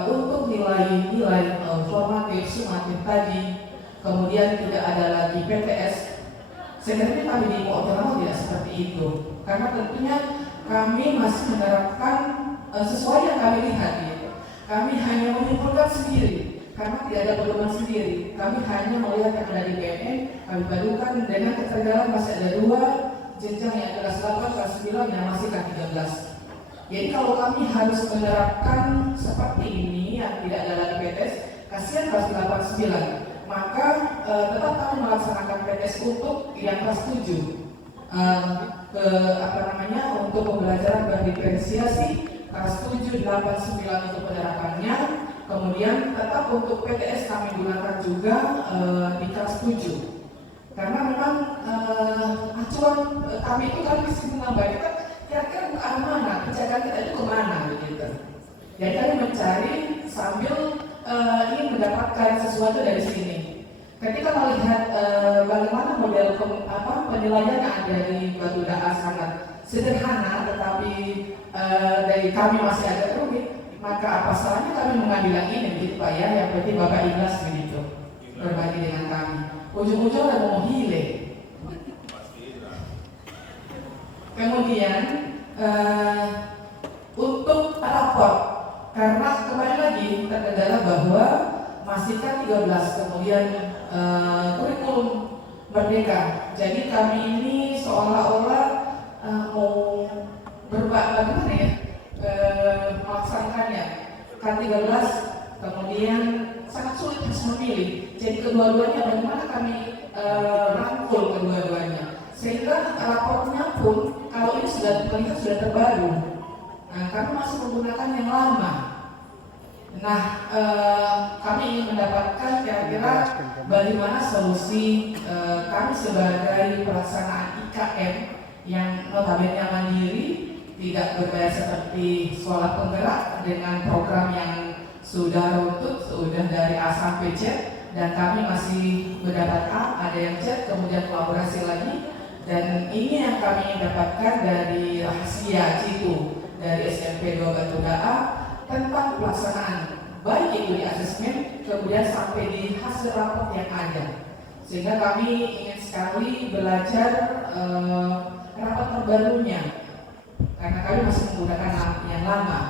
untuk nilai-nilai formatif, sumatif tadi, kemudian tidak ada lagi PTS. Sebenarnya kami di Mu'tamarah tidak seperti itu, karena tentunya kami masih menerapkan sesuai yang kami lihat gitu. Kami hanya menyimpulkan sendiri, karena tidak ada pedoman sendiri. Kami hanya melihat yang ada di BNN, kami padukan dengan keterjalanan masih ada 2 jenjang yang kelas 8, kelas 9 yang masih kelas 13. Jadi kalau kami harus menerapkan seperti ini yang tidak ada lagi PTS, kasihan kelas 8, 9. Maka tetap kami melaksanakan PTS untuk yang kelas 7 untuk pembelajaran berdiferensiasi, kelas 7, 8, 9 untuk penerapannya. Kemudian tetap untuk PTS kami gunakan juga di kelas 7. Karena memang acuan kami itu kan mesti mengabaikan kira-kira bukan mana, penjagaan kita itu kemana begitu. Jadi kami mencari sambil ingin mendapatkan sesuatu dari sini. Ketika melihat bagaimana model penilaian yang ada di Batu Da'a sangat sederhana, tetapi dari kami masih agak rumit, maka apa salahnya kami mengambil yang ini begitu Pak ya, yang penting Bapak ikhlas begitu berbagi dengan kami. Ujung-ujungnya mau hilang. Kemudian untuk rapor, karena kembali lagi terkendala bahwa masih kan 13, kemudian kurikulum merdeka. Jadi kami ini seolah-olah mau bagaimana ya melaksanakannya. Kan 13, kemudian sangat sulit harus memilih. Jadi kedua-duanya bagaimana kami rangkul kedua-duanya. Sehingga raportnya pun kalau ini sudah terlihat sudah terbaru. Kami masih menggunakan yang lama. Nah, kami ingin mendapatkan kira-kira bagaimana solusi kami sebagai pelaksanaan IKM yang notabene mandiri, tidak berbayar seperti sekolah penggerak dengan program yang sudah runtut, sudah dari A sampai Z, dan kami masih mendapat A, ada yang Z, kemudian kolaborasi lagi, dan ini yang kami dapatkan dari rahasia Citu dari SMP 2 Batu Da'a tentang pelaksanaan baik itu di asesmen, kemudian sampai di hasil raport yang ada. Sehingga kami ingin sekali belajar raport terbarunya, karena kami masih menggunakan yang lama.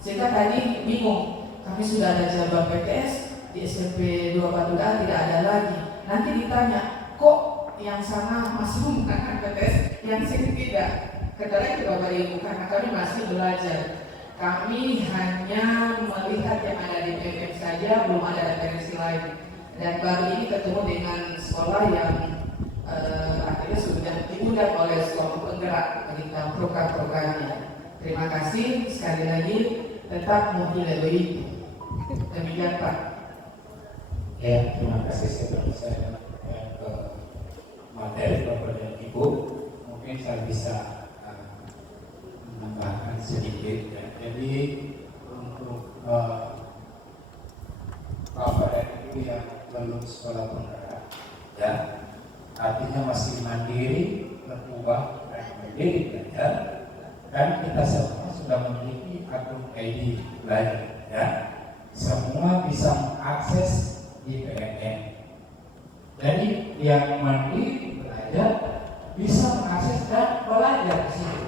Sehingga tadi bingung, kami sudah ada jadwal PTS di SMP 2 Batu Da'a tidak ada lagi. Nanti ditanya, kok yang sana masih menggunakan PTS, yang sini tidak? Kendala itu Bapak Ibu, karena kami masih belajar. Kami hanya melihat yang ada di PPM saja, belum ada referensi lain. Dan baru ini ketemu dengan sekolah yang akhirnya sudah diundang oleh sekolah penggerak kita program-programnya. Terima kasih sekali lagi, tetap lebih. Demikian Pak. Ya, terima kasih sebelum saya ke materi Bapak dan Ibu, mungkin saya bisa menambahkan sedikit ya. Jadi untuk Bapak dan Ibu yang belum sekolah penggerak ya, artinya masih mandiri, berubah dan mandiri belajar, dan kita semua sudah memiliki akun ID belajar ya. Semua bisa mengakses di PNN. Jadi yang mandiri belajar bisa mengakses dan belajar di situ,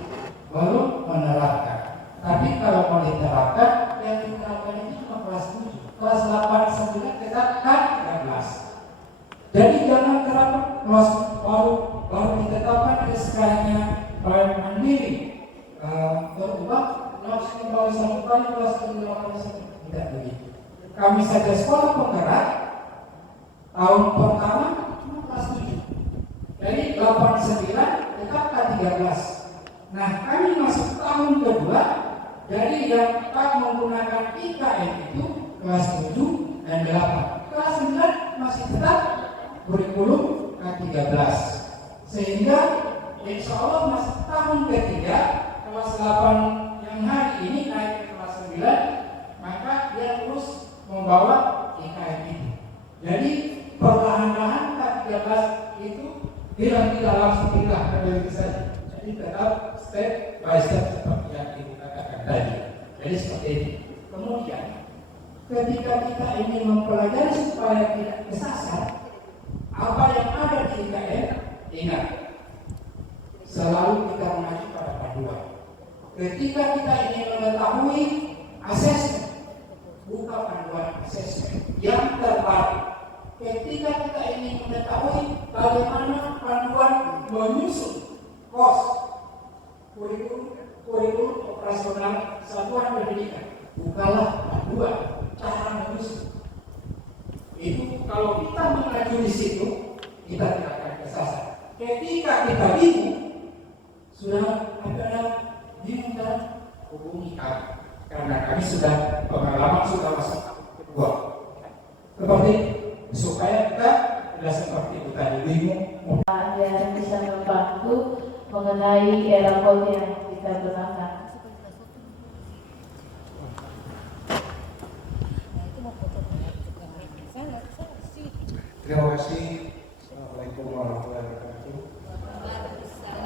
baru menerapkan. Tapi kalau mau diterapkan, yang diterapkan itu cuma kelas 7, kelas 8, 9 tetap kan 13. Jadi jangan terapkan kelas baru ditetapkan SK-nya mandiri berubah kelas 5 kali kelas 8 tidak begitu. Kami saja sekolah penggerak tahun pertama cuma kelas 7. Jadi 8, 9 tetap K13. Nah, kami masuk tahun kedua, jadi yang kita menggunakan IKM itu kelas 7 dan 8. Kelas 9 masih tetap kurikulum K13. Sehingga insya Allah masih tahun ketiga kelas 8 yang hari ini naik ke kelas 9, maka dia terus membawa IKM ini. Jadi perlahan-lahan K13 itu tidak langsung pindah ke begitu saja. Jadi tetap step by step seperti yang Ibu katakan tadi. Jadi seperti itu. Kemudian ketika kita ingin mempelajari supaya tidak kesasar, apa yang ada di IKM, ingat, selalu kita mengacu pada panduan. Ketika kita ingin mengetahui asesmen, buka panduan asesmen yang terbaru. Ketika kita ingin mengetahui bagaimana panduan menyusun KOS, kurikulum operasional satuan pendidikan, bukalah panduan cara menyusun. Itu kalau kita mengacu di situ, kita tidak akan kesasar. Ketika kita bingung, sudah ada bingung dan hubungi kami, karena kami sudah pengalaman sudah masuk kedua. Seperti supaya kita tidak seperti itu tadi bingung. Yang bisa membantu mengenai era kode yang kita gunakan. Terima kasih. Assalamualaikum warahmatullahi wabarakatuh.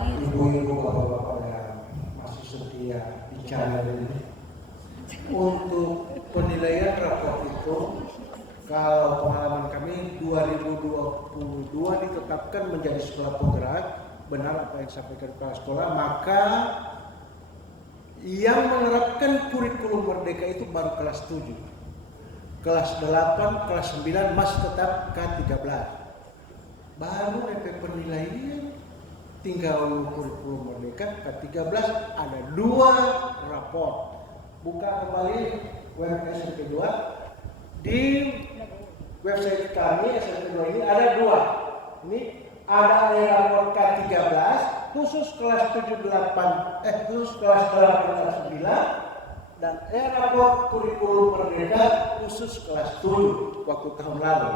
Ibu-ibu, bapak-bapak yang masih setia bicara ini. Untuk penilaian rapor itu, kalau pengalaman kami 2022 ditetapkan menjadi sekolah penggerak, benar apa yang disampaikan kepala sekolah, maka yang menerapkan kurikulum merdeka itu baru kelas 7. Kelas 8, kelas 9 masih tetap K13. Baru DP penilaian tinggal kurikulum merdeka K13 ada 2 rapor. Buka kembali web SMP 2. Di website kami SMP 2 ini ada 2. Ini ada rapor K13 khusus kelas 7-8 khusus kelas 8 kelas 9 dan rapor kurikulum merdeka khusus kelas 7 waktu tahun lalu.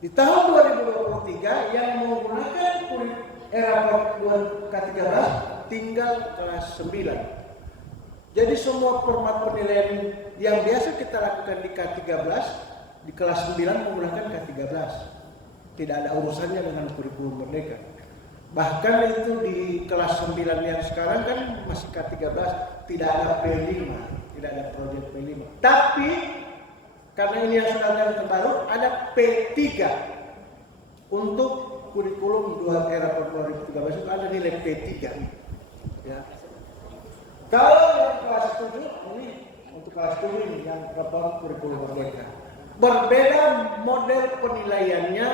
Di tahun 2023 yang menggunakan rapor K13 tinggal kelas 9. Jadi semua format penilaian yang biasa kita lakukan di K13 di kelas 9 menggunakan K13. Tidak ada urusannya dengan kurikulum merdeka. Bahkan itu di kelas 9 yang sekarang kan masih K13, tidak ada P5, tidak ada proyek P5. Tapi karena ini yang sudah yang terbaru ada P3 untuk kurikulum 2 era 2013 itu ada nilai P3. Ya. Kalau yang kelas 7 ini untuk kelas 7 ini yang rapor kurikulum merdeka. Berbeda model penilaiannya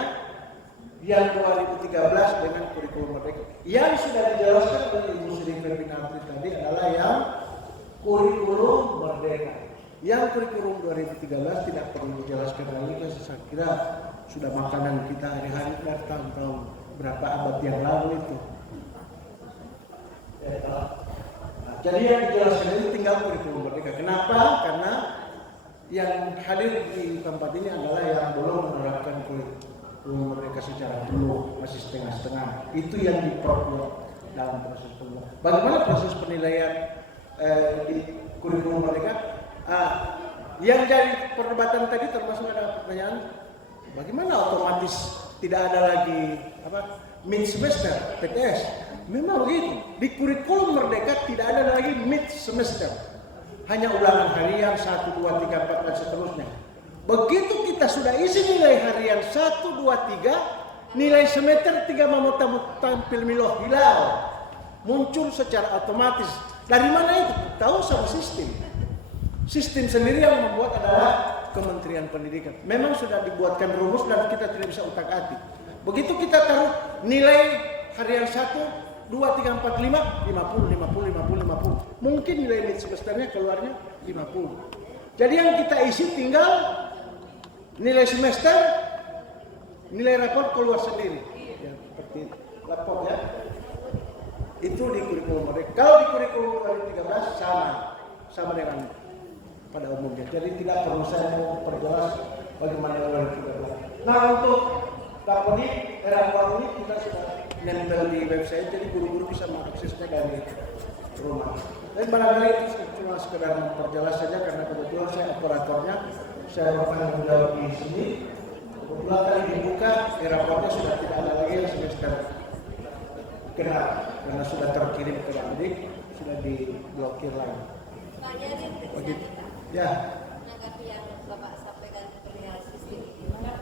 yang 2013 dengan kurikulum merdeka. Yang sudah dijelaskan oleh Ibu Sri Ferbinatri tadi adalah yang kurikulum merdeka. Yang kurikulum 2013 tidak perlu dijelaskan lagi, saya kira sudah makanan kita hari-hari dari tahun-tahun berapa abad yang lalu itu. Jadi yang dijelaskan itu tinggal kurikulum merdeka. Kenapa? Karena yang hadir di tempat ini adalah yang belum menerapkan kurikulum merdeka secara penuh, masih setengah-setengah. Itu yang diperlukan dalam proses penilaian. Bagaimana proses penilaian di kurikulum merdeka? Yang jadi perdebatan tadi termasuk ada pertanyaan, bagaimana otomatis tidak ada lagi mid semester PTS? Memang begitu. Di kurikulum merdeka tidak ada lagi mid semester. Hanya ulangan harian 1, 2, 3, 4 dan seterusnya. Begitu kita sudah isi nilai harian 1, 2, 3, nilai semester 3 mau tampil miloh hilal. Muncul secara otomatis. Dari mana itu? Tahu sama sistem. Sistem sendiri yang membuat adalah Kementerian Pendidikan. Memang sudah dibuatkan rumus dan kita tidak bisa utak-atik. Begitu kita taruh nilai harian 1, 2, 3, 4, 5, 50. Mungkin nilai mid semesternya keluarnya 50. Jadi yang kita isi tinggal nilai semester, nilai rapor keluar sendiri. Ya, seperti rapor ya. Itu di kurikulum merdeka. Kalau di kurikulum 2013 sama dengan pada umumnya. Jadi tidak perlu saya mau perjelas bagaimana 2013. Nah untuk rapor ini, rapor ini kita sudah nempel di website, jadi guru-guru bisa mengaksesnya dari rumah. Tapi barangkali itu cuma sekedar memperjelas saja karena kebetulan saya operatornya, saya bertanggung jawab di sini. Kebetulan kali dibuka, raportnya sudah tidak ada lagi yang semester genap karena sudah terkirim ke Landik, sudah diblokir lagi. Begitu. Ya. Menanggapi yang Bapak sampaikan perihal sistem, gimana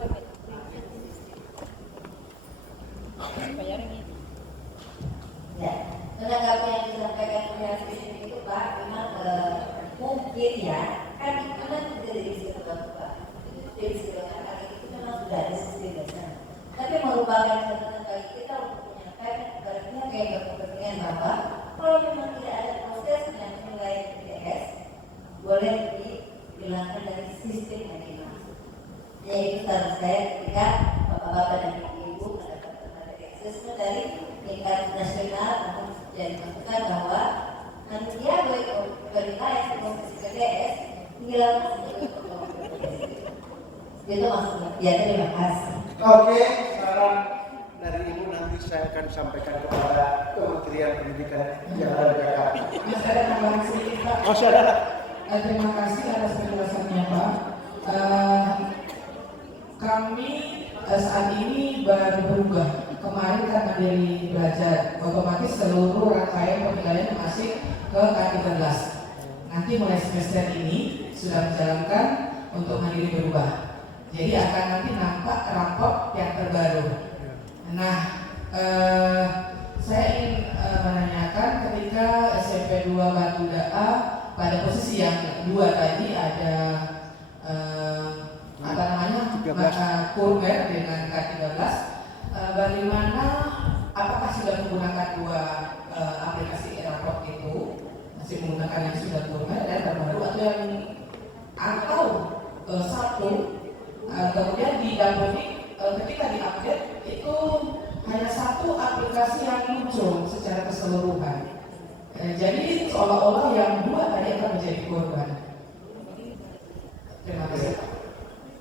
Ya, menanggapi yang disampaikan perihal sistem itu Pak, memang mungkin ya, kan itu kan tidak disebutkan Pak, itu tidak disebutkan kali itu memang sudah ada sistem dasar. Tapi merupakan catatan bagi kita untuk menyampaikan kepada pihak yang berkepentingan bahwa kalau memang tidak ada proses yang menilai PTS, boleh dihilangkan dari sistem yang dimaksud. Yaitu saran saya ketika bapak-bapak dan ibu-ibu mendapatkan materi assessment dari tingkat nasional, namun jadi masukan bahwa nanti dia boleh bernilai proses PTS dihilangkan sebagai PTS. Itu maksudnya. Ya, terima kasih. Oke, saran dari Ibu nanti saya akan sampaikan kepada Kementerian Pendidikan yang ada di Jakarta. Terima kasih Pak. Oh, saudara. Terima kasih atas penjelasannya Pak. Kami saat ini baru berubah. Kemarin karena dari belajar, otomatis seluruh rangkaian penilaian masih ke K13. Nanti mulai semester ini sudah menjalankan untuk mandiri berubah. Jadi akan nanti nampak raport yang terbaru. Nah, saya ingin menanyakan ketika SMP 2 Batu Daa pada posisi yang 2 tadi ada kurmer dengan K13, bagaimana, apakah sudah menggunakan 2 aplikasi e-raport itu, masih menggunakan yang sudah kurmer dan terbaru atau satu, kemudian di Dapodik ketika diupdate itu hanya 1 aplikasi yang muncul secara keseluruhan. Jadi seolah-olah yang 2 tadi akan menjadi korban. Terima kasih.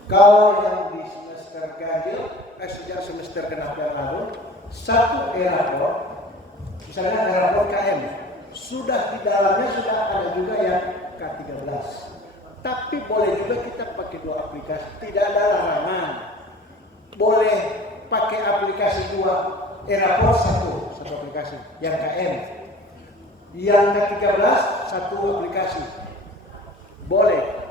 Kalau yang di semester ganjil, sejak semester genap yang lalu, 1 e-raport, misalnya e-raport KM, sudah di dalamnya sudah ada juga yang K13. Tapi boleh juga kita pakai 2 aplikasi, tidak ada larangan. Boleh pakai aplikasi 2 e-raport, 1 aplikasi, yang KM. Yang K13 1 aplikasi. Boleh.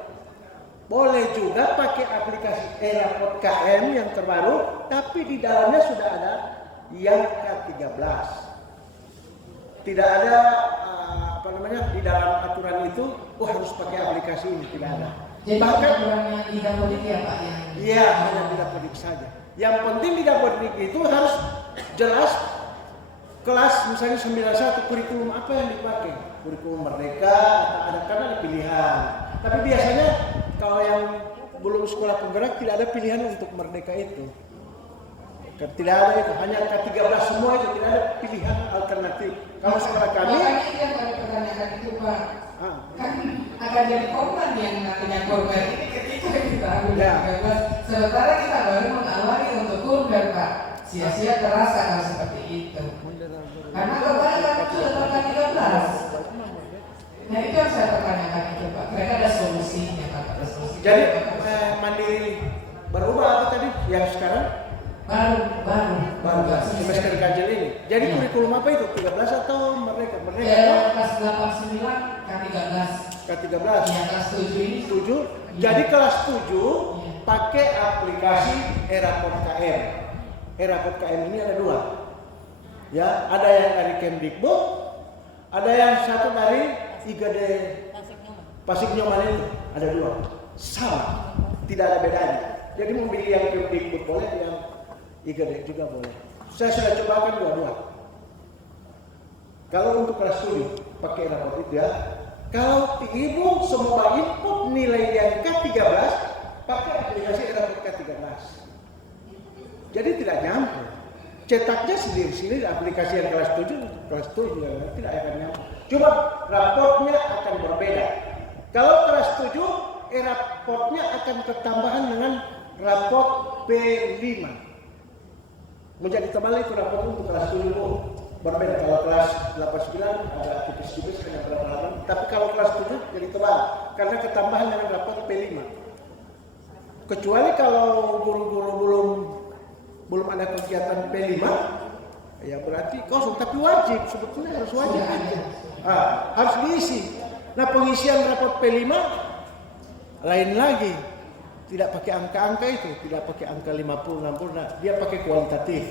Boleh juga pakai aplikasi e-raport KM yang terbaru, tapi di dalamnya sudah ada yang K13. Tidak ada di dalam aturan itu, harus pakai aplikasi ini, tidak ada. Jadi bahkan aturannya di Dapodik ya Pak ya? Iya, hanya di Dapodik saja. Yang penting di Dapodik itu harus jelas kelas misalnya 91 kurikulum apa yang dipakai, kurikulum Merdeka atau karena ada pilihan. Tapi biasanya kalau yang belum sekolah penggerak tidak ada pilihan untuk Merdeka itu. Tidak ada itu, hanya K13 semua itu, tidak ada pilihan alternatif. Kalau sekolah kami, makanya yang kami pertanyakan itu Pak, kan akan jadi korban yang nantinya korban ini ketika kita ambil K13, sementara kita baru mengawali untuk korban Pak. Sia-sia terasa kalau seperti itu. Karena korban kan itu datang K13. Nah itu yang saya pertanyakan itu Pak. Mereka ada solusinya Pak. Ada solusi. Jadi mandiri berubah apa tadi? Yang sekarang? Baru semester ganjil ini. Jadi kurikulum apa itu? 13 atau Merdeka? Kelas 89 K13. K13. Ya, kelas 7 ini 7. Jadi kelas 7 pakai aplikasi e-raport KM. E-raport KM ini ada 2. Ya, ada yang dari Kemdikbud, ada yang satu dari IGD Pasik Nyoman itu, ada 2. Sama, tidak ada bedanya. Jadi memilih yang Kemdikbud boleh, yang IGD juga boleh. Saya sudah cobakan 2-2. Kalau untuk kelas 7 pakai raport itu ya. Kalau ibu semua input nilai yang K13 pakai aplikasi raport K13. Jadi tidak nyampe. Cetaknya sendiri-sendiri aplikasi yang kelas 7 ya, tidak akan nyampe. Cuma raportnya akan berbeda. Kalau kelas 7 raportnya akan ketambahan dengan raport P5. menjadi tebal itu rapor untuk kelas 7 berbeda. Kalau kelas 8-9 agak tipis-tipis dengan berapa, tapi kalau kelas 7 jadi tebal karena ketambahan dengan rapor P5. Kecuali kalau guru-guru belum ada kegiatan P5, ya berarti kosong, tapi wajib, sebetulnya harus wajib aja. Harus diisi. Nah, pengisian rapor P5 lain lagi. Tidak pakai angka-angka itu, tidak pakai angka 50, 60, nah, dia pakai kualitatif.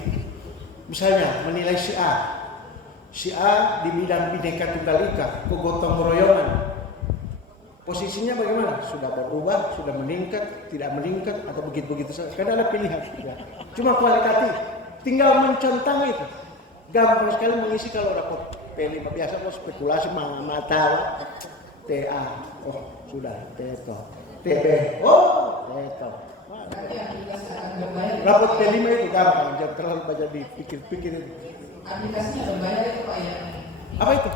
Misalnya menilai si A di bidang Bhinneka Tunggal Ika, kegotong royongan. Posisinya bagaimana? Sudah berubah, sudah meningkat, tidak meningkat, atau begitu-begitu saja. Karena ada pilihan. Ya. Cuma kualitatif, tinggal mencentang itu. Gampang sekali mengisi kalau rapor P5 biasa kalau spekulasi mata TA, oh sudah TETO, TB, oh TETO. Rapor P5 itu gampang, jangan terlalu banyak dipikir-pikir itu. Aplikasinya ada banyak itu Pak ya? Apa itu?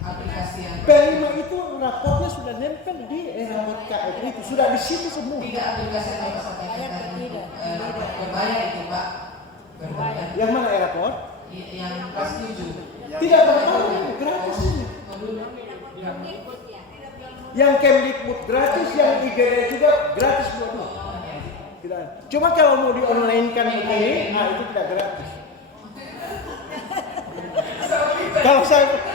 Aplikasi yang P5 itu rapornya sudah nempel di rapor KF itu, sudah di situ semua. tidak aplikasi yang Pak sampaikan tadi, berbayar itu Pak. Berbayar. Yang mana rapor? Yang kelas 7. Tidak berbayar, gratis ini. Yang Kemdikbud gratis, yang IGD juga gratis dua-dua. Tidak. Cuma kalau mau di online kan begini, nah itu tidak gratis.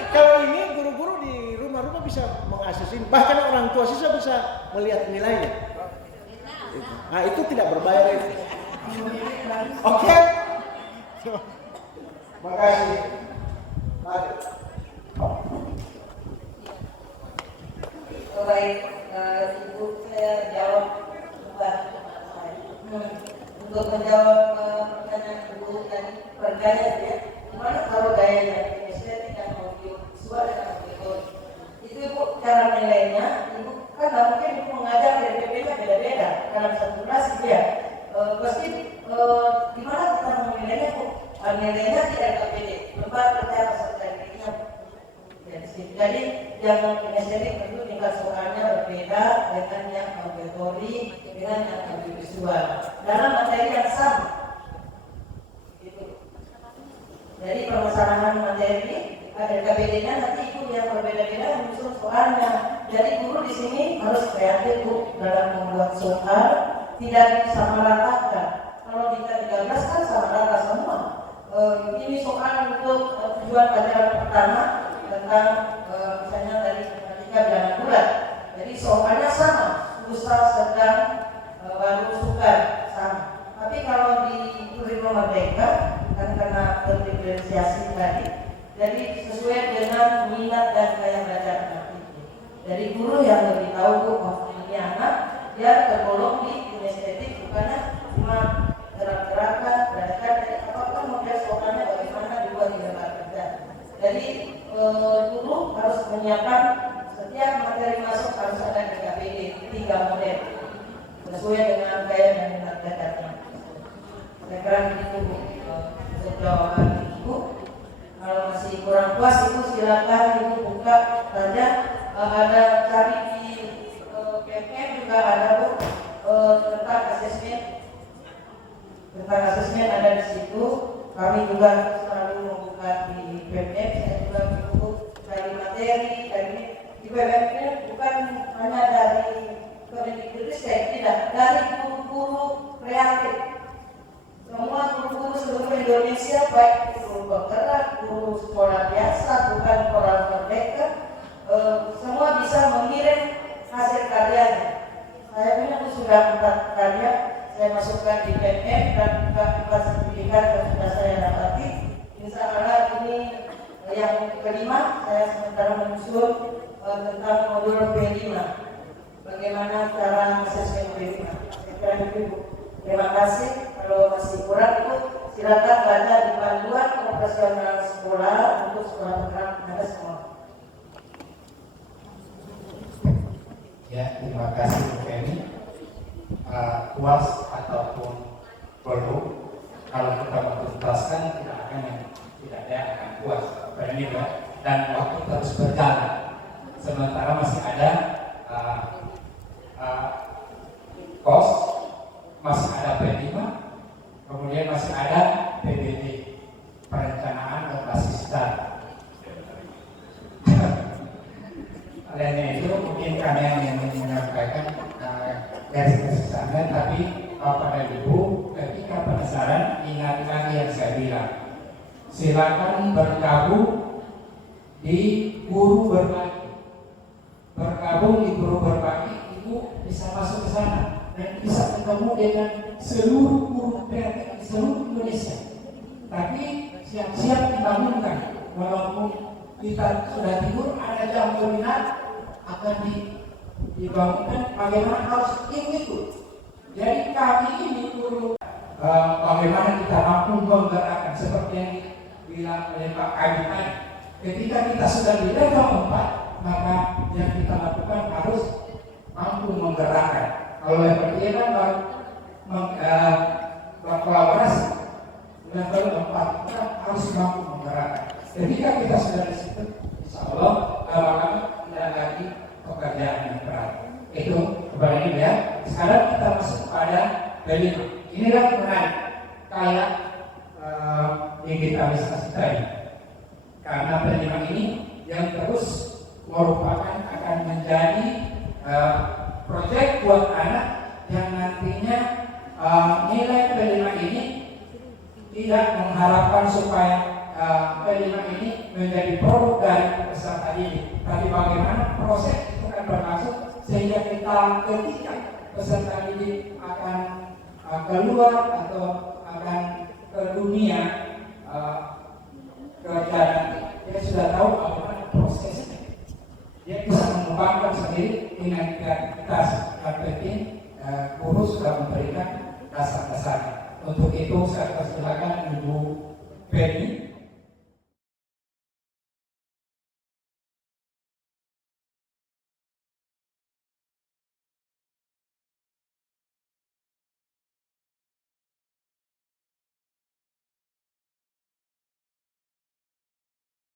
Kalau ini guru-guru di rumah-rumah bisa mengakses ini, bahkan orang tua siswa bisa melihat nilainya. Nah itu tidak berbayar itu. Oke. Makasih. Baik, Ibu saya jawab untuk menjawab pertanyaan Ibu tadi bergaya ya. Gimana kalau gayanya estetik dan audiovisual dan audio? Itu Ibu cara menilainya, Ibu kan nggak mungkin Ibu mengajar dari PPK beda-beda dalam satu kelas ya. Pasti gimana kita menilainya Bu? Nilainya tidak KPD, lembar kerja peserta dirinya. Jadi yang estetik tentu tingkat soalnya berbeda dengan yang auditory dengan yang audiovisual dalam materi yang sama. Gitu. Jadi permasalahan materi ada KPD-nya nanti Ibu yang berbeda-beda menyusun soalnya. Jadi guru di sini harus kreatif Bu dalam membuat soal, tidak disamaratakan. Kalau di 13 kan sama rata semua. Ini soal untuk tujuan pelajaran pertama tentang misalnya dari matematika dan bulan. Jadi soalnya sama, susah, sedang, baru, suka sama. Tapi kalau di kurikulum merdeka kan karena berdiferensiasi tadi, jadi sesuai dengan minat dan gaya belajar anak itu. Jadi guru yang lebih tahu Bu, ini anak dia tergolong di kinestetik, bukannya cuma gerak-gerakan, belajar dari apapun model soalnya bagaimana dibuat di lembar kerja. Jadi guru harus menyiapkan setiap materi masuk harus ada DKPD 3 model sesuai dengan gaya dan minat belajarnya. Saya kira itu untuk jawaban Ibu. Kalau masih kurang puas Ibu silakan Ibu buka saja, ada cari di PMM juga ada Bu tentang asesmen. Tentang asesmen ada di situ. Kami juga selalu membuka di PMM. Saya juga buku dari materi dari di PMM bukan hanya dari Kemdikbudristek, tidak, dari guru-guru kreatif. Semua guru-guru seluruh Indonesia, baik guru bergerak, guru sekolah biasa, bukan sekolah merdeka, semua bisa mengirim hasil karyanya. Saya punya sudah 4 karya, saya masukkan di PMM dan juga 4 sertifikat yang sudah saya dapati. Insya Allah ini yang kelima, saya sementara menyusun tentang modul P5. Bagaimana cara asesmen P5? Saya kira itu. Terima kasih. Kalau masih kurang itu silakan baca di panduan operasional sekolah untuk sekolah bergerak ada semua. Ya, terima kasih Bu Feni. Puas ataupun perlu kalau kita menuntaskan tidak akan akan puas pada ini ya. Dan waktu terus berjalan. Sementara masih ada kos, masih ada P5, kemudian masih ada PBJ lainnya itu mungkin kami yang menyampaikan garis-garis besarnya, tapi Bapak dan Ibu ketika penasaran ingat lagi yang saya bilang, silakan bergabung di guru berbagi. Bergabung di guru berbagi, Ibu bisa masuk ke sana dan bisa ketemu dengan seluruh guru kreatif di seluruh Indonesia. Tapi siap-siap dibangunkan, walaupun kita sudah tidur, ada jam webinar akan dibangunkan bagaimana harus ikut. Jadi kami ini guru bagaimana kita mampu menggerakkan seperti yang dibilang oleh Pak Adi tadi. Ketika kita sudah di level 4, maka yang kita lakukan harus mampu menggerakkan. Kalau level 3 kan berkolaborasi. Level 4 kita harus mampu menggerakkan. Ketika kita sudah di situ, insya Allah lama-lama tidak lagi pekerjaan yang berat. Itu kembali ya. Sekarang kita masuk pada kelima. Inilah menarik kayak digitalisasi tadi. Karena kelima ini yang terus merupakan akan menjadi proyek buat anak yang nantinya nilai kelima ini tidak mengharapkan supaya kelima ini menjadi produk dari peserta didik, tapi bagaimana proses itu akan berlangsung sehingga kita ketika peserta didik akan keluar atau akan ke dunia kerja nanti, dia sudah tahu apa